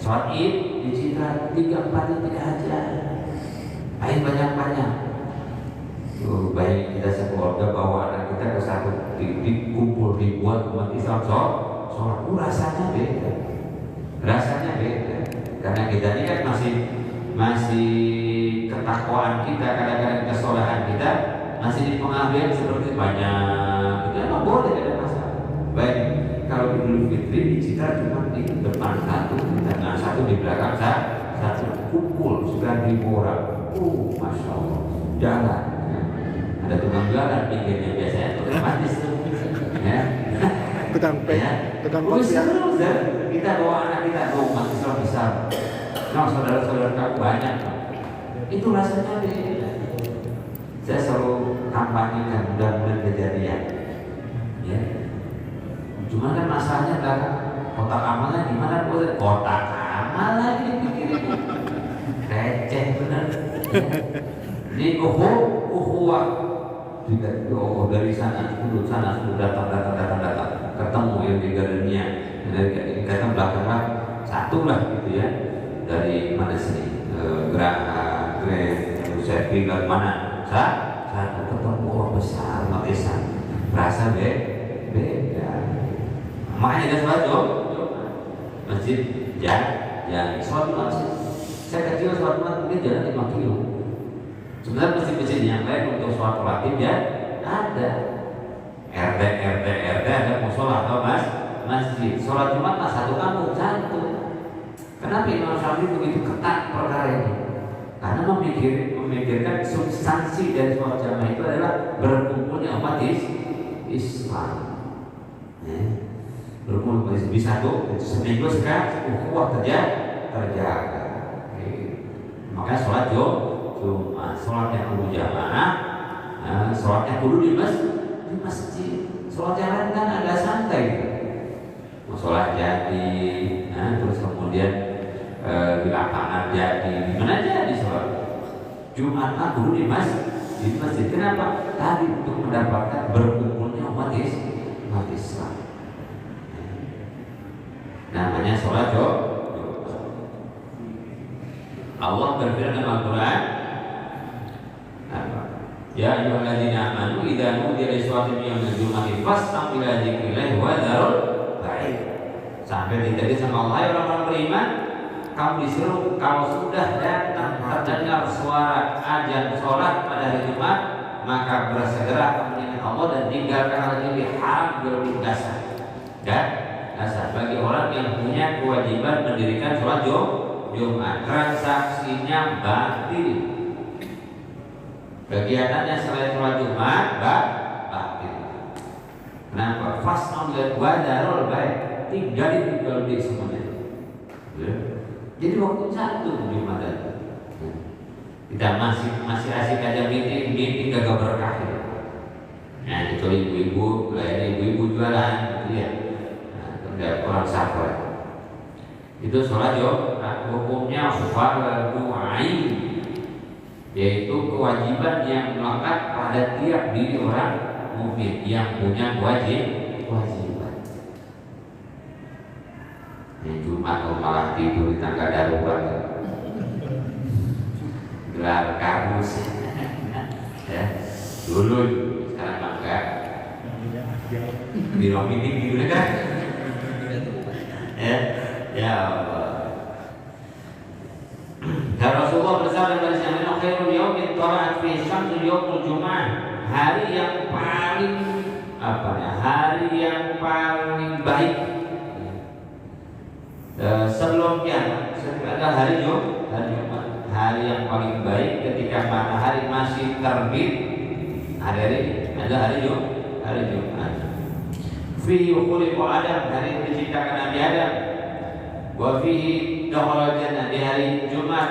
sholat id di Citra 3-4 detik aja, air banyak-banyak. Baik kita sekeluarga bawa anak kita ke satu titik kumpul ribuan umat Islam sholat, rasanya beda. Karena kita ini kan masih ketakwaan kita, kadang-kadang kesolehan kita masih di pengabdian seperti banyak, itu emang boleh, ada masalah. Baik, kalau Idul Fitri kita cuma di depan satu, di tengah satu, di belakang satu, kumpul 9.000 orang. Masya Allah, jalan. Ada tukang jualan pinggirnya biasanya, otomatis ya. Tukang kopi ya. Kita doa anak kita, umat Islam besar. Nah, saudara-saudara kamu banyak. Itu rasanya beda. Saya selalu kampanyekan mudah-mudahan kejadian. Ya. Cuma kan masalahnya adalah kotak amalnya gimana? Kotak amal lagi dipikirin. Receh benar. Ini uhuwah. Dari sana sudah datang ketemu yang di galernya. Dari kata belakang satu lah gitu ya. Dari mana sini? Geraha, saya tinggal mana? Satu ketemu orang besar, matisan. Rasa beda. Makanya ada sholat masjid jangan sholat di masjid. Saya kecil sholat mungkin jalan 5 kilo. Sebenarnya masjid-masjid yang lain untuk sholat rawatib ya ada. RT ada musola atau masjid. Sholat Jumat satu kampung satu. Kenapa Imam Syafi'i begitu ketat perkara ini? Karena memikirkan substansi dari sholat jamaah itu adalah berkumpulnya umat Islam. Berkumpul di satu seminggu sekali ukhuwah terjaga. Maka sholat Jumat, sholatnya kudu jamaah, sholatnya kudu di masjid. Sholat yang lain kan agak santai. Mau sholat jadi, terus kemudian di lapangan jadi, gimana jadi sholat Jumat kudu di masjid. Kenapa? Tadi untuk mendapatkan berkumpulnya umat Islam. Namanya sholat Jumat. Allah berfirman dalam Al-Quran, ya ayyuhalladzina amanu idza nudiya lis-sholati min yaumil jumu'ati fas'au ila dzikrillahi wa dzarul bai'a. Sampai ditanya sama Allah, ya orang-orang beriman, kamu disuruh kalau sudah datang terdengar suara azan sholat pada hari Jumat, maka bersegera kamu ingat Allah dan tinggalkan hal yang haram jual dasar. Dan dasar bagi orang yang punya kewajiban mendirikan sholat Jumat, transaksinya batil. Kegiatannya selain sholat Jumat batil. Kenapa? Fas'au wa dzarul bai'a, tinggalin jual beli semuanya. Jadi waktu satu Jumat itu. Kita masih asik aja meeting gak berkah. Nah, itu ibu-ibu, ibu-ibu jualan gitu ya. Nah, orang safar. Itu sholat Jumat hukumnya fardhu ain, yaitu kewajiban yang melekat pada tiap diri orang mukmin yang punya kewajiban. Yang Jumat malah tidur di tangga darurat, gelar kardus, ya dulu sekarang enggak di ruang meeting gitu kan, ya Allah. Dan Rasulullah bersabda pada saat itu, khairul yaumin tala'at fi syamsu yaumul Jumu'ah, hari yang paling hari yang paling baik sebelum kiamat adalah hari Jumat. Hari yang paling baik ketika matahari masih terbit, hari adalah hari Jumat. Fihi khuliqa Adam, hari diciptakan Nabi Adam. Wa fihi dakhala jannah, di hari Jumat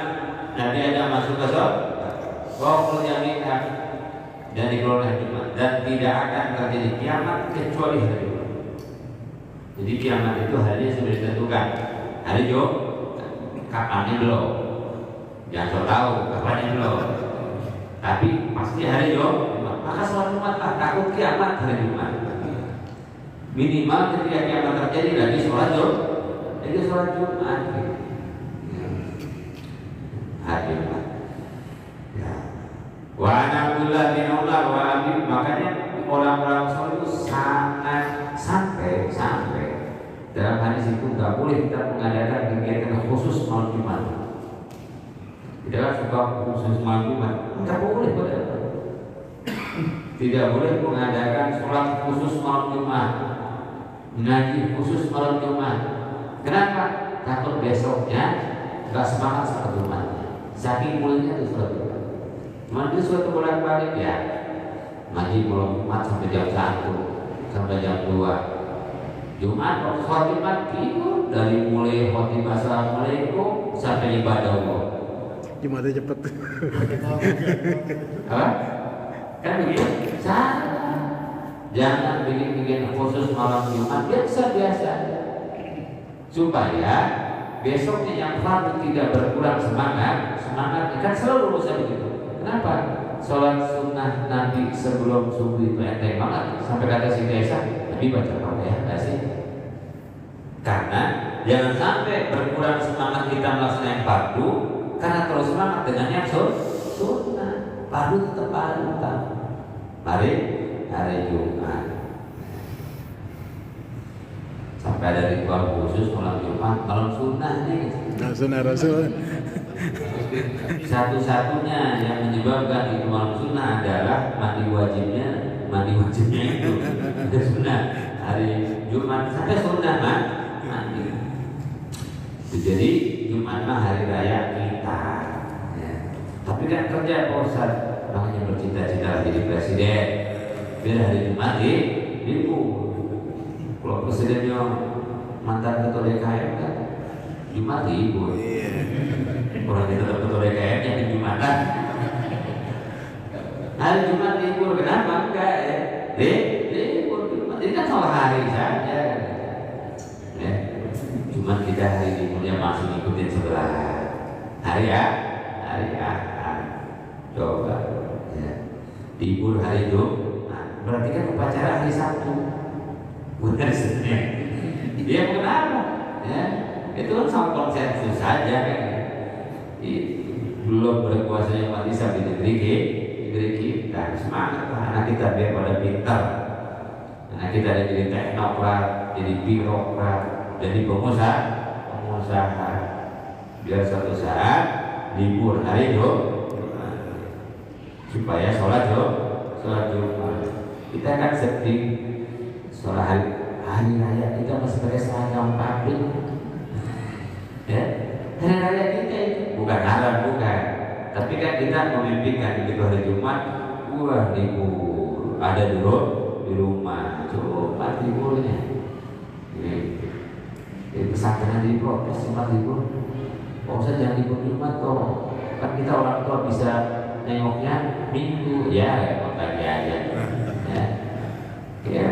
Nabi Adam masuk ke surga. Wa khurija minha, dan dikeluarkan Jumat, dan tidak akan terjadi kiamat kecuali hari Jumat. Jadi kiamat itu harinya sudah ditentukan. Hari Jumat kapannya belum. Jangan so tahu kapannya belum. Tapi pasti hari Jumat. Maka sholat Jumat takut kiamat hari Jumat. Minimal ketika kiamat terjadi lagi sholat Jumat. Jadi sholat Jumat. Hari Jumat. Ya. Wa Abdullah bin Umar wa Abi, makanya orang-orang soleh itu sangat sampai dalam hadis itu nggak boleh kita mengadakan kegiatan khusus malam Jumat. Tidak suka khusus malam Jumat, tidak boleh padahal. Tidak boleh mengadakan sholat khusus malam Jumat, ngaji khusus malam Jumat. Kenapa? Takut besoknya nggak semangat sholat Jumatnya. Saking mulainya itu sholat Jumat. Cuma itu suatu bolak-balik ya. Ngaji malam Jumat sampai jam 1 sampai jam 2. Jumat waktu sholat Jumat tidur dari mulai khotbah assalamualaikum sampai ibadah Allah. Jumatnya cepet. Apa? Kan begitu? Salah. Jangan bikin khusus malam Jumat, biasa-biasa supaya besoknya yang fardu tidak berkurang semangat. Kan selalu bisa begitu. Kenapa? Sholat sunnah Nabi sebelum subuh itu enteng banget. Sampai kata si Desa, Nabi baca apa ya? Enggak sih? Karena jangan sampai berkurang semangat kita melaksanakan fardu karena terus semangat dengan yang sunnah. Fardu tetap fardu. Mari hari Jumat sampai ada ritual khusus malam Jumat, malam sunnah nih. Sunnah Rasul. Satu-satunya yang menyebabkan itu malam sunnah adalah mandi wajibnya itu ada sunnah hari Jumat sampai sunnah mandi. Jadi Jumat mah hari raya kita. Ya. Tapi kan kerja Pak Ustaz, makanya bercita-cita jadi presiden. Biar hari Jumat libur. Kalau presidennya mantan ketua DKM kan Jumat libur. Orang kita ketua DKM yang di Jumatan. Hari Jumat libur, kenapa enggak ya? Libur Jumat. Ini kan salah hari saja. Ya. Cuma kita hari liburnya masih ngikutin sebelah hari Ahad. Coba ya. Libur hari Jumat. Berarti kan upacara hari Sabtu. Bukan Senin. Dia kenapa? Ya. Itu kan sama konsensus saja kan. Belum berkuasanya umat Islam di negeri kita. Semangat anak kita biar pada pintar. Anak kita ada jadi teknokrat, jadi birokrat, jadi pengusaha. Biar suatu saat libur hari supaya sholat Jumat. Kita kan sedih sholat hari raya kita masih pakai seragam pabrik. Ya, hari raya kita itu bukan haram, bukan. Tapi kan kita memimpikan begitu hari Jumat, wah libur, ada dulu di rumah, coba liburnya. Ini pesantren di protes Jumat libur. Kok usah jangan libur Jumat toh? Kan kita orang tua bisa nengoknya Minggu, ya lagi aja. Ya,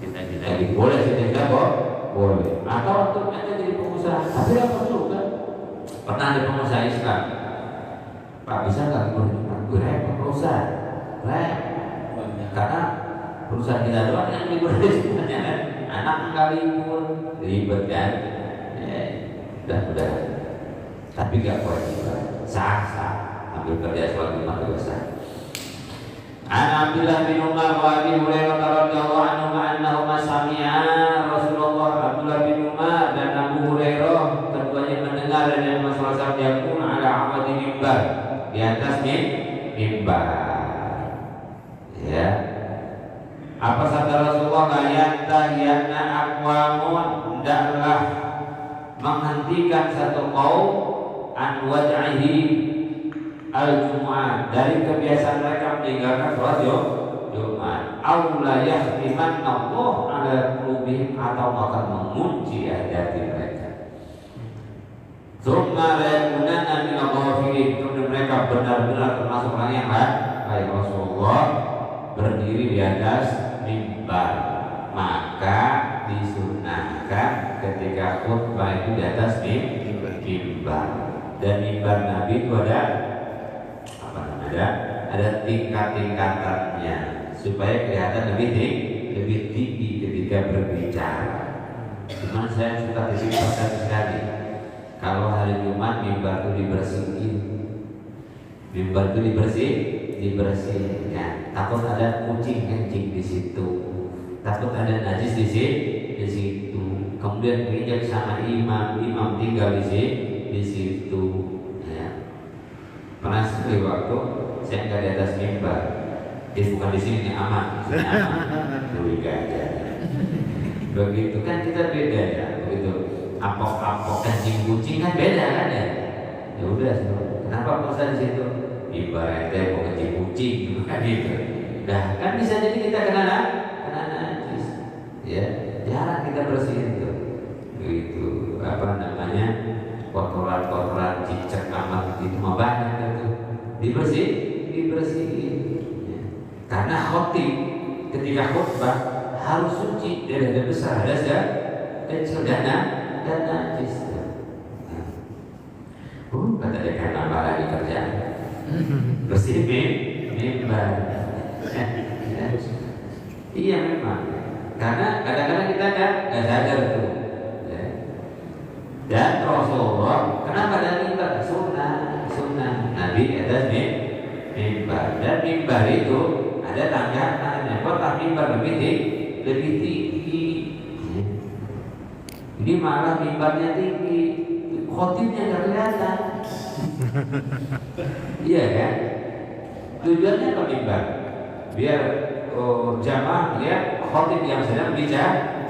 kita boleh sih kok, boleh. Atau untuk kita jadi pengusaha, tapi apa juga? Pernah ada pengusaha Islam, Pak bisa nggak libur Jumat? Gue repot perusahaan, karena perusahaan kita doang yang libur semuanya kan, anak nggak libur, ribet kan? Udah. Tapi nggak kewajiban, sah, ambil kerja sholat Jumat juga sah. An Abdullah bin Umar wa Abi Hurairah radhiyallahu anhu annahuma sami'a Rasulullah. Abdullah bin Umar dan Abu Hurairah keduanya mendengar dari Rasulullah yaqul ala amadi mimbar, di atas mimbar. Ya. Apa sabda Rasulullah? La yantahiyanna aqwamun, hendaklah menghentikan satu kaum an waj'ihi al-Jum'ah, dari kebiasaan mereka meninggalkan sholat Jumat. Aula yahtiman Allah ala qulubihim, atau akan mengunci hati mereka. Tsumma la yakunanna min al-ghafilin, kemudian mereka benar-benar termasuk orang yang baik. Rasulullah berdiri di atas mimbar, maka disunnahkan ketika khutbah itu di atas mimbar. Dan mimbar Nabi itu ada tingkat-tingkatannya supaya kelihatan lebih tinggi ketika berbicara. Cuman saya suka disipatkan sekali kalau hari Jumat mimbar itu dibersihkan. Takut ada kucing kencing di situ, takut ada najis di situ. Kemudian diinjak sama imam tinggal di situ. Ya. asli waktu saya nggak di atas mimbar. Dia bukan di sini aman, di sini aman. Curiga aja. Begitu kan kita beda ya, begitu. Apok-apok kencing kucing kan beda kan ya. Ya udah, kenapa puasa di situ? Ibaratnya mau kencing kucing kan gitu. Nah kan bisa jadi kita kena najis. Ya, jarang kita bersihin tuh. Itu apa namanya, kotoran-kotoran cicak amat itu mah banyak itu dibersihin ya. Karena khotib ketika khutbah harus suci dari hadas besar, hadas ya kecil dan najis. Kata dia kan nambah lagi kerjaan bersihin mimbar. Iya memang, karena kadang-kadang kita nggak sadar tuh. Dan Rasulullah kenapa ada mimbar? Sunnah Nabi atas mimbar. Dan mimbar itu ada tanjakannya. Kota mimbar lebih tinggi. Ini malah mimbarnya tinggi, khotibnya nggak kelihatan. Iya kan? Tujuannya apa mimbar? Biar jamaah ya khotib yang sedang bicara.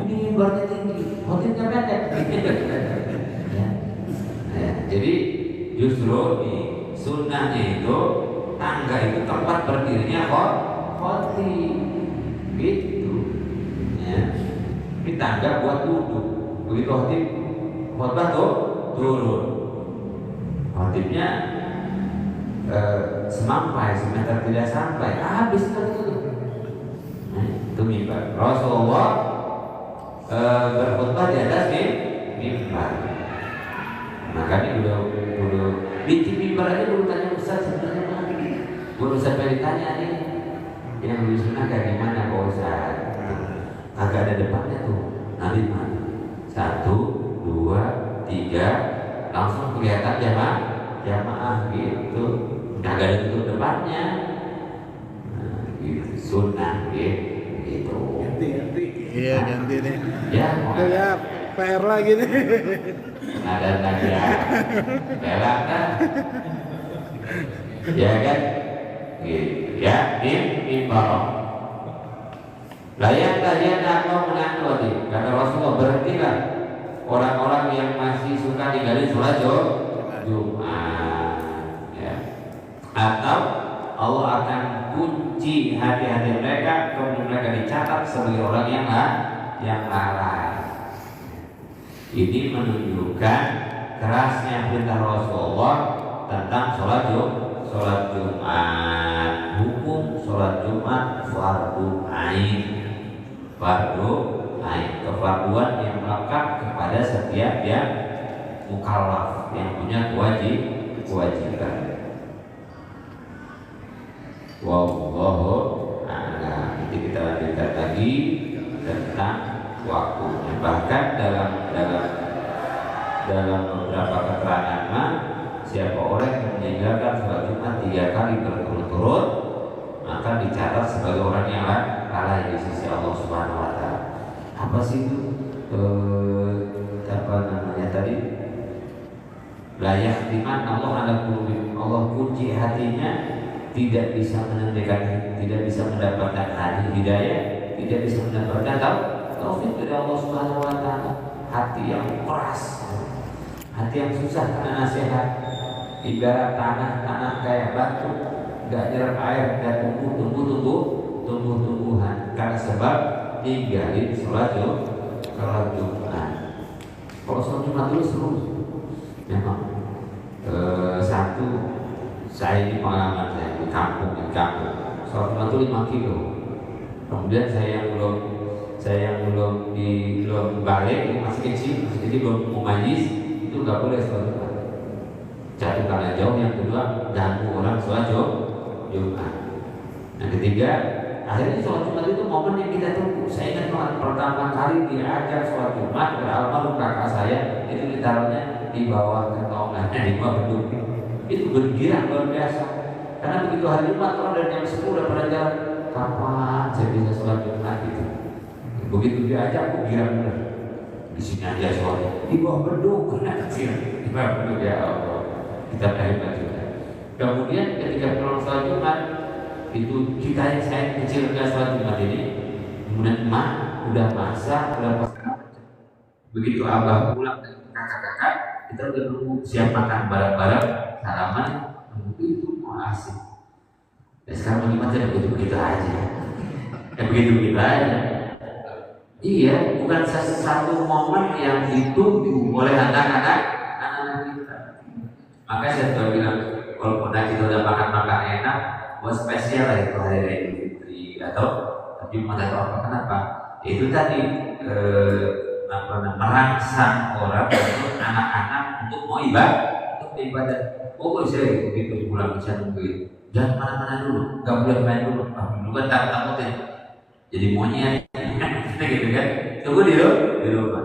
Ini mimbarnya tinggi, khotibnya pendek. Ya, jadi justru di sunnahnya itu tangga itu tempat berdirinya khotib gitu. Ya. Ini tangga buat duduk. Begitu khotib khotbah tuh turun. Khotibnya semampai, semeter tidak sampai, habis itu. Nah, itu mimbar. Rasulullah berkhutbah di atas mimbar. Makanya dulu bikin mimbar aja dulu tanya Ustaz sebenarnya mana? Baru sampai ditanya nih, yang lebih sunnah kayak gimana Pak Ustaz? Agak ada depannya tuh, nanti mana? 1, 2, 3, langsung kelihatan jamaah gitu. Nggak ada tutup depannya. Nah, gitu sunnah gitu. Ganti. Iya ganti nih. Ya, Ya PR lagi nih. ada lagi ya. Belak kan? Ya kan? Gitu. Ya, mimbar. Layak aku menangkoti. Kata Rasulullah, berhentilah orang-orang yang masih suka tinggalin sholat Jumat. Ya. Atau Allah akan kunci hati-hati mereka, kemudian mereka dicatat sebagai orang yang lalai. Ini menunjukkan kerasnya perintah Rasulullah tentang sholat Jumat. Hukum sholat Jumat fardu ain. Kefarduan yang melekat kepada setiap yang mukallaf, yang punya kewajiban. Wallahu a'lam. Nanti kita lanjutkan lagi tentang waktunya. Bahkan dalam beberapa keterangan siapa orang yang meninggalkan sholat Jumat 3 kali berturut-turut maka dicatat sebagai orang yang lalai di sisi Allah Subhanahu wa taala. Apa sih itu? Apa namanya tadi? Layak diman Allah ala qulubi. Allah kunci hatinya, tidak bisa menentukan, tidak bisa mendapatkan hidayah, tidak bisa mendapatkan taufik dari Allah Subhanahu wa taala. Hati yang keras, hati yang susah kena nasihat. Ibarat tanah kayak batu, nggak nyerap air dan tumbuh-tumbuhan karena sebab tinggalin sholat Jumat. Kalau sholat Jumat dulu seru, memang. Satu, saya ini pengalaman saya di kampung, sholat Jumat itu 5 kilo. Kemudian saya yang belum balik, masih kecil belum mau majlis, itu nggak boleh sholat Jumat. Satu karena jauh, yang kedua ganggu orang sholat Jumat. Yang ketiga, akhirnya sholat Jumat itu momen yang kita tunggu. Saya ingat banget pertama kali diajar sholat Jumat oleh almarhum kakak saya, itu ditaruhnya di bawah kentongan, di bawah beduk. Itu bergirang luar biasa. Karena begitu hari Jumat orang dari jam 10 udah pada jalan, kapan saya bisa sholat Jumat gitu. Begitu diajak, aku girang bener. Di sini aja sholat di bawah beduk, karena kecil di bawah beduk, ya Allah. Kita hebat juga. Kemudian ketika pulang sholat Jumat, itu kita yang saya kecil nggak sholat Jumat ini, kemudian emak udah masak, udah masak. Begitu abah pulang dengan kakak-kakak, kita udah nunggu siap makan bareng-bareng, salaman, nunggu itu mau asik. Ya sekarang Jumatnya begitu-begitu aja, begitu-begitu aja. Iya, bukan satu momen yang ditunggu oleh anak-anak kita. Makanya saya selalu bilang, walaupun kita udah makan-makan enak, buat spesial lah itu hari raya Idul Fitri atau Jumat atau apa? Kenapa? Itu tadi merangsang orang untuk anak-anak untuk mau ibadah. Oh, saya begitu pulang bisa nungguin. Jangan mana-mana dulu, nggak boleh main dulu. Dulu kan takut-takut ya. Jadi monyet, gitu kan? Tunggu di rumah.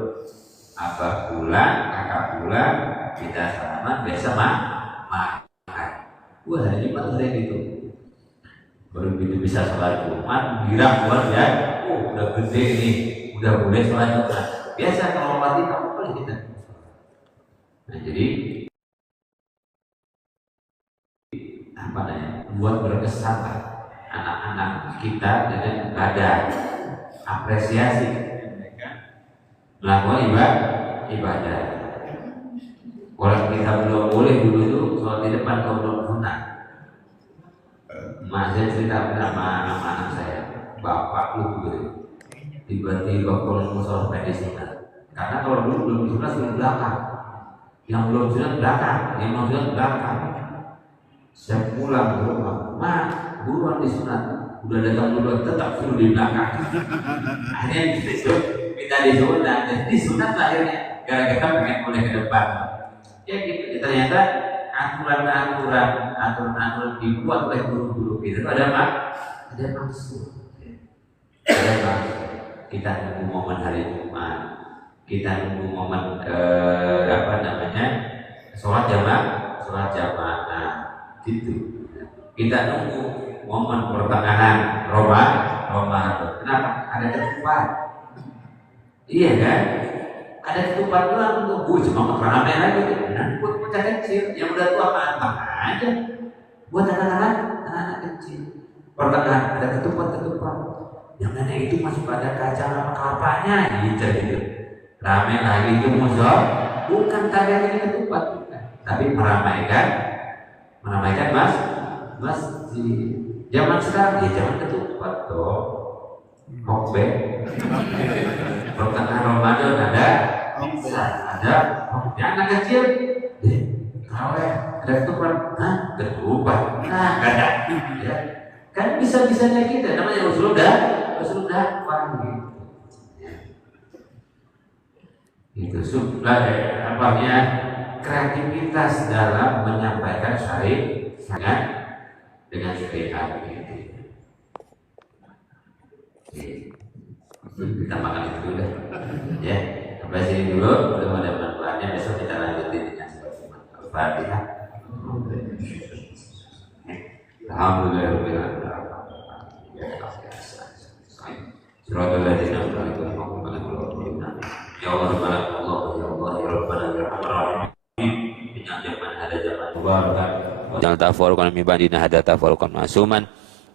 Abah pulang, kakak pulang, kita salaman, biasa makan. Wah, hari Jumat saya gitu. Baru begitu bisa sholat Jumat, girang keluar ya. Oh, udah gede nih, udah boleh sholat Jumat. Biasa kalau mati kamu boleh kita. Nah, jadi apa namanya? Buat berkesan anak-anak kita dengan ada apresiasi melakukan ibadah. Orang kita belum boleh dulu itu sholat di depan kalau belum sunat. Mak saya cerita sama anak saya, bapak lu gitu, tiba-tiba kalau mau sholat di sunat. Karena kalau dulu belum sunat sudah belakang, yang belum sunat belakang, yang belum sunat belakang. Saya pulang ke rumah, mak buruan di sunat, udah datang dulu tetap suruh di belakang. Akhirnya minta disunat, dan disunat akhirnya gara-gara pengen boleh ke depan. Ya gitu, ternyata aturan dibuat oleh guru-guru itu ada maksud. Kita nunggu momen hari Jumat, kita nunggu momen sholat jamaah, gitu. Kita nunggu momen pertengahan Ramadan. Kenapa? Ada ketupat. Iya kan? Ada ketupat doang untuk cuma ramai lagi. Dan buat bocah kecil yang udah tua makan aja. Buat anak-anak kecil. Pertengahan ada ketupat. Yang nenek itu masih pada kacang sama kelapanya gitu. Ramai lagi itu musuh. Bukan tarian ketupat, tapi meramaikan masjid. Zaman sekarang ya zaman ketupat dong. Hokbe. Pertengahan Ramadan ada anak kecil. Kalau ada ketupat, ketupat. Ada. Ya. Kan bisa-bisanya kita namanya usul dakwah gitu. Itu apanya kreativitas dalam menyampaikan syariat dengan syariat gitu. Kita makan itu dulu dah. Ya, sampai sini dulu. Mudah-mudahan manfaatnya. Besok kita lanjutin dengan Al-Fatihah. Alhamdulillahirabbil alamin. Suratul ladzina an'amta alaihim. Ya Allah rabbana Allah ya Allah ya rabbana ya rahman rahim. Zaman ada zaman mubarak. Jangan tafaruqan min ba'dina hada tafaruqan ma'suman.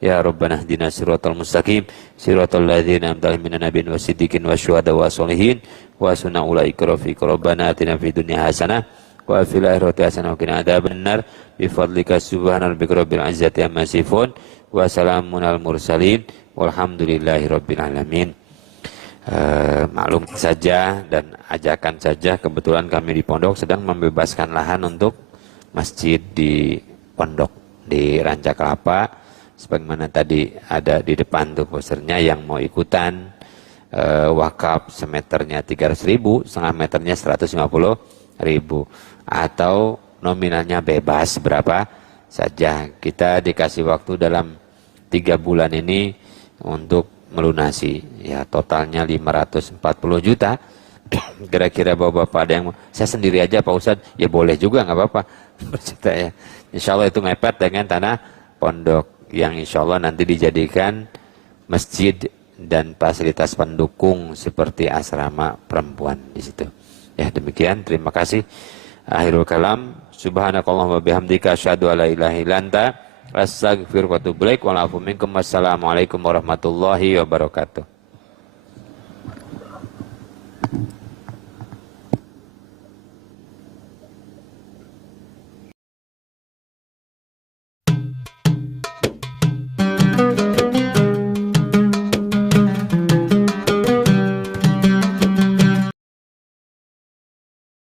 Ya Rabbana hdina siratal mustaqim siratal ladzina an'amta alaihim minan nabiyyin wasiddiqin wasyuhada wassolihin wa sunna ulaika rafiqa. Rabbana atina fid dunya hasanah wa fil akhirati hasanah wa qina adzabannar bi fadlika subhana rabbika rabbil izzati amma yasifun wa salamun al mursalin walhamdulillahi rabbil alamin. Maklum saja dan ajakan saja, kebetulan kami di pondok sedang membebaskan lahan untuk masjid di pondok di Ranca Kelapa. Sebagaimana tadi ada di depan tuh posternya, yang mau ikutan wakaf semeternya 300.000, setengah meternya 150.000, atau nominalnya bebas berapa saja. Kita dikasih waktu dalam 3 bulan ini untuk melunasi, ya totalnya 540 juta. Kira-kira bapak-bapak ada yang mau, saya sendiri aja Pak Ustadz, ya boleh juga nggak apa-apa. Ya. Insya Allah itu mepet dengan tanah pondok yang insya Allah nanti dijadikan masjid dan fasilitas pendukung seperti asrama perempuan di situ. Ya demikian, terima kasih Akhirul kalam, subhanakallahumma bihamdika asyhadu alla ilaha illa anta astaghfiruka wa atubu ilaik. Wa la'afu minkum. Wassalamualaikum warahmatullahi wabarakatuh.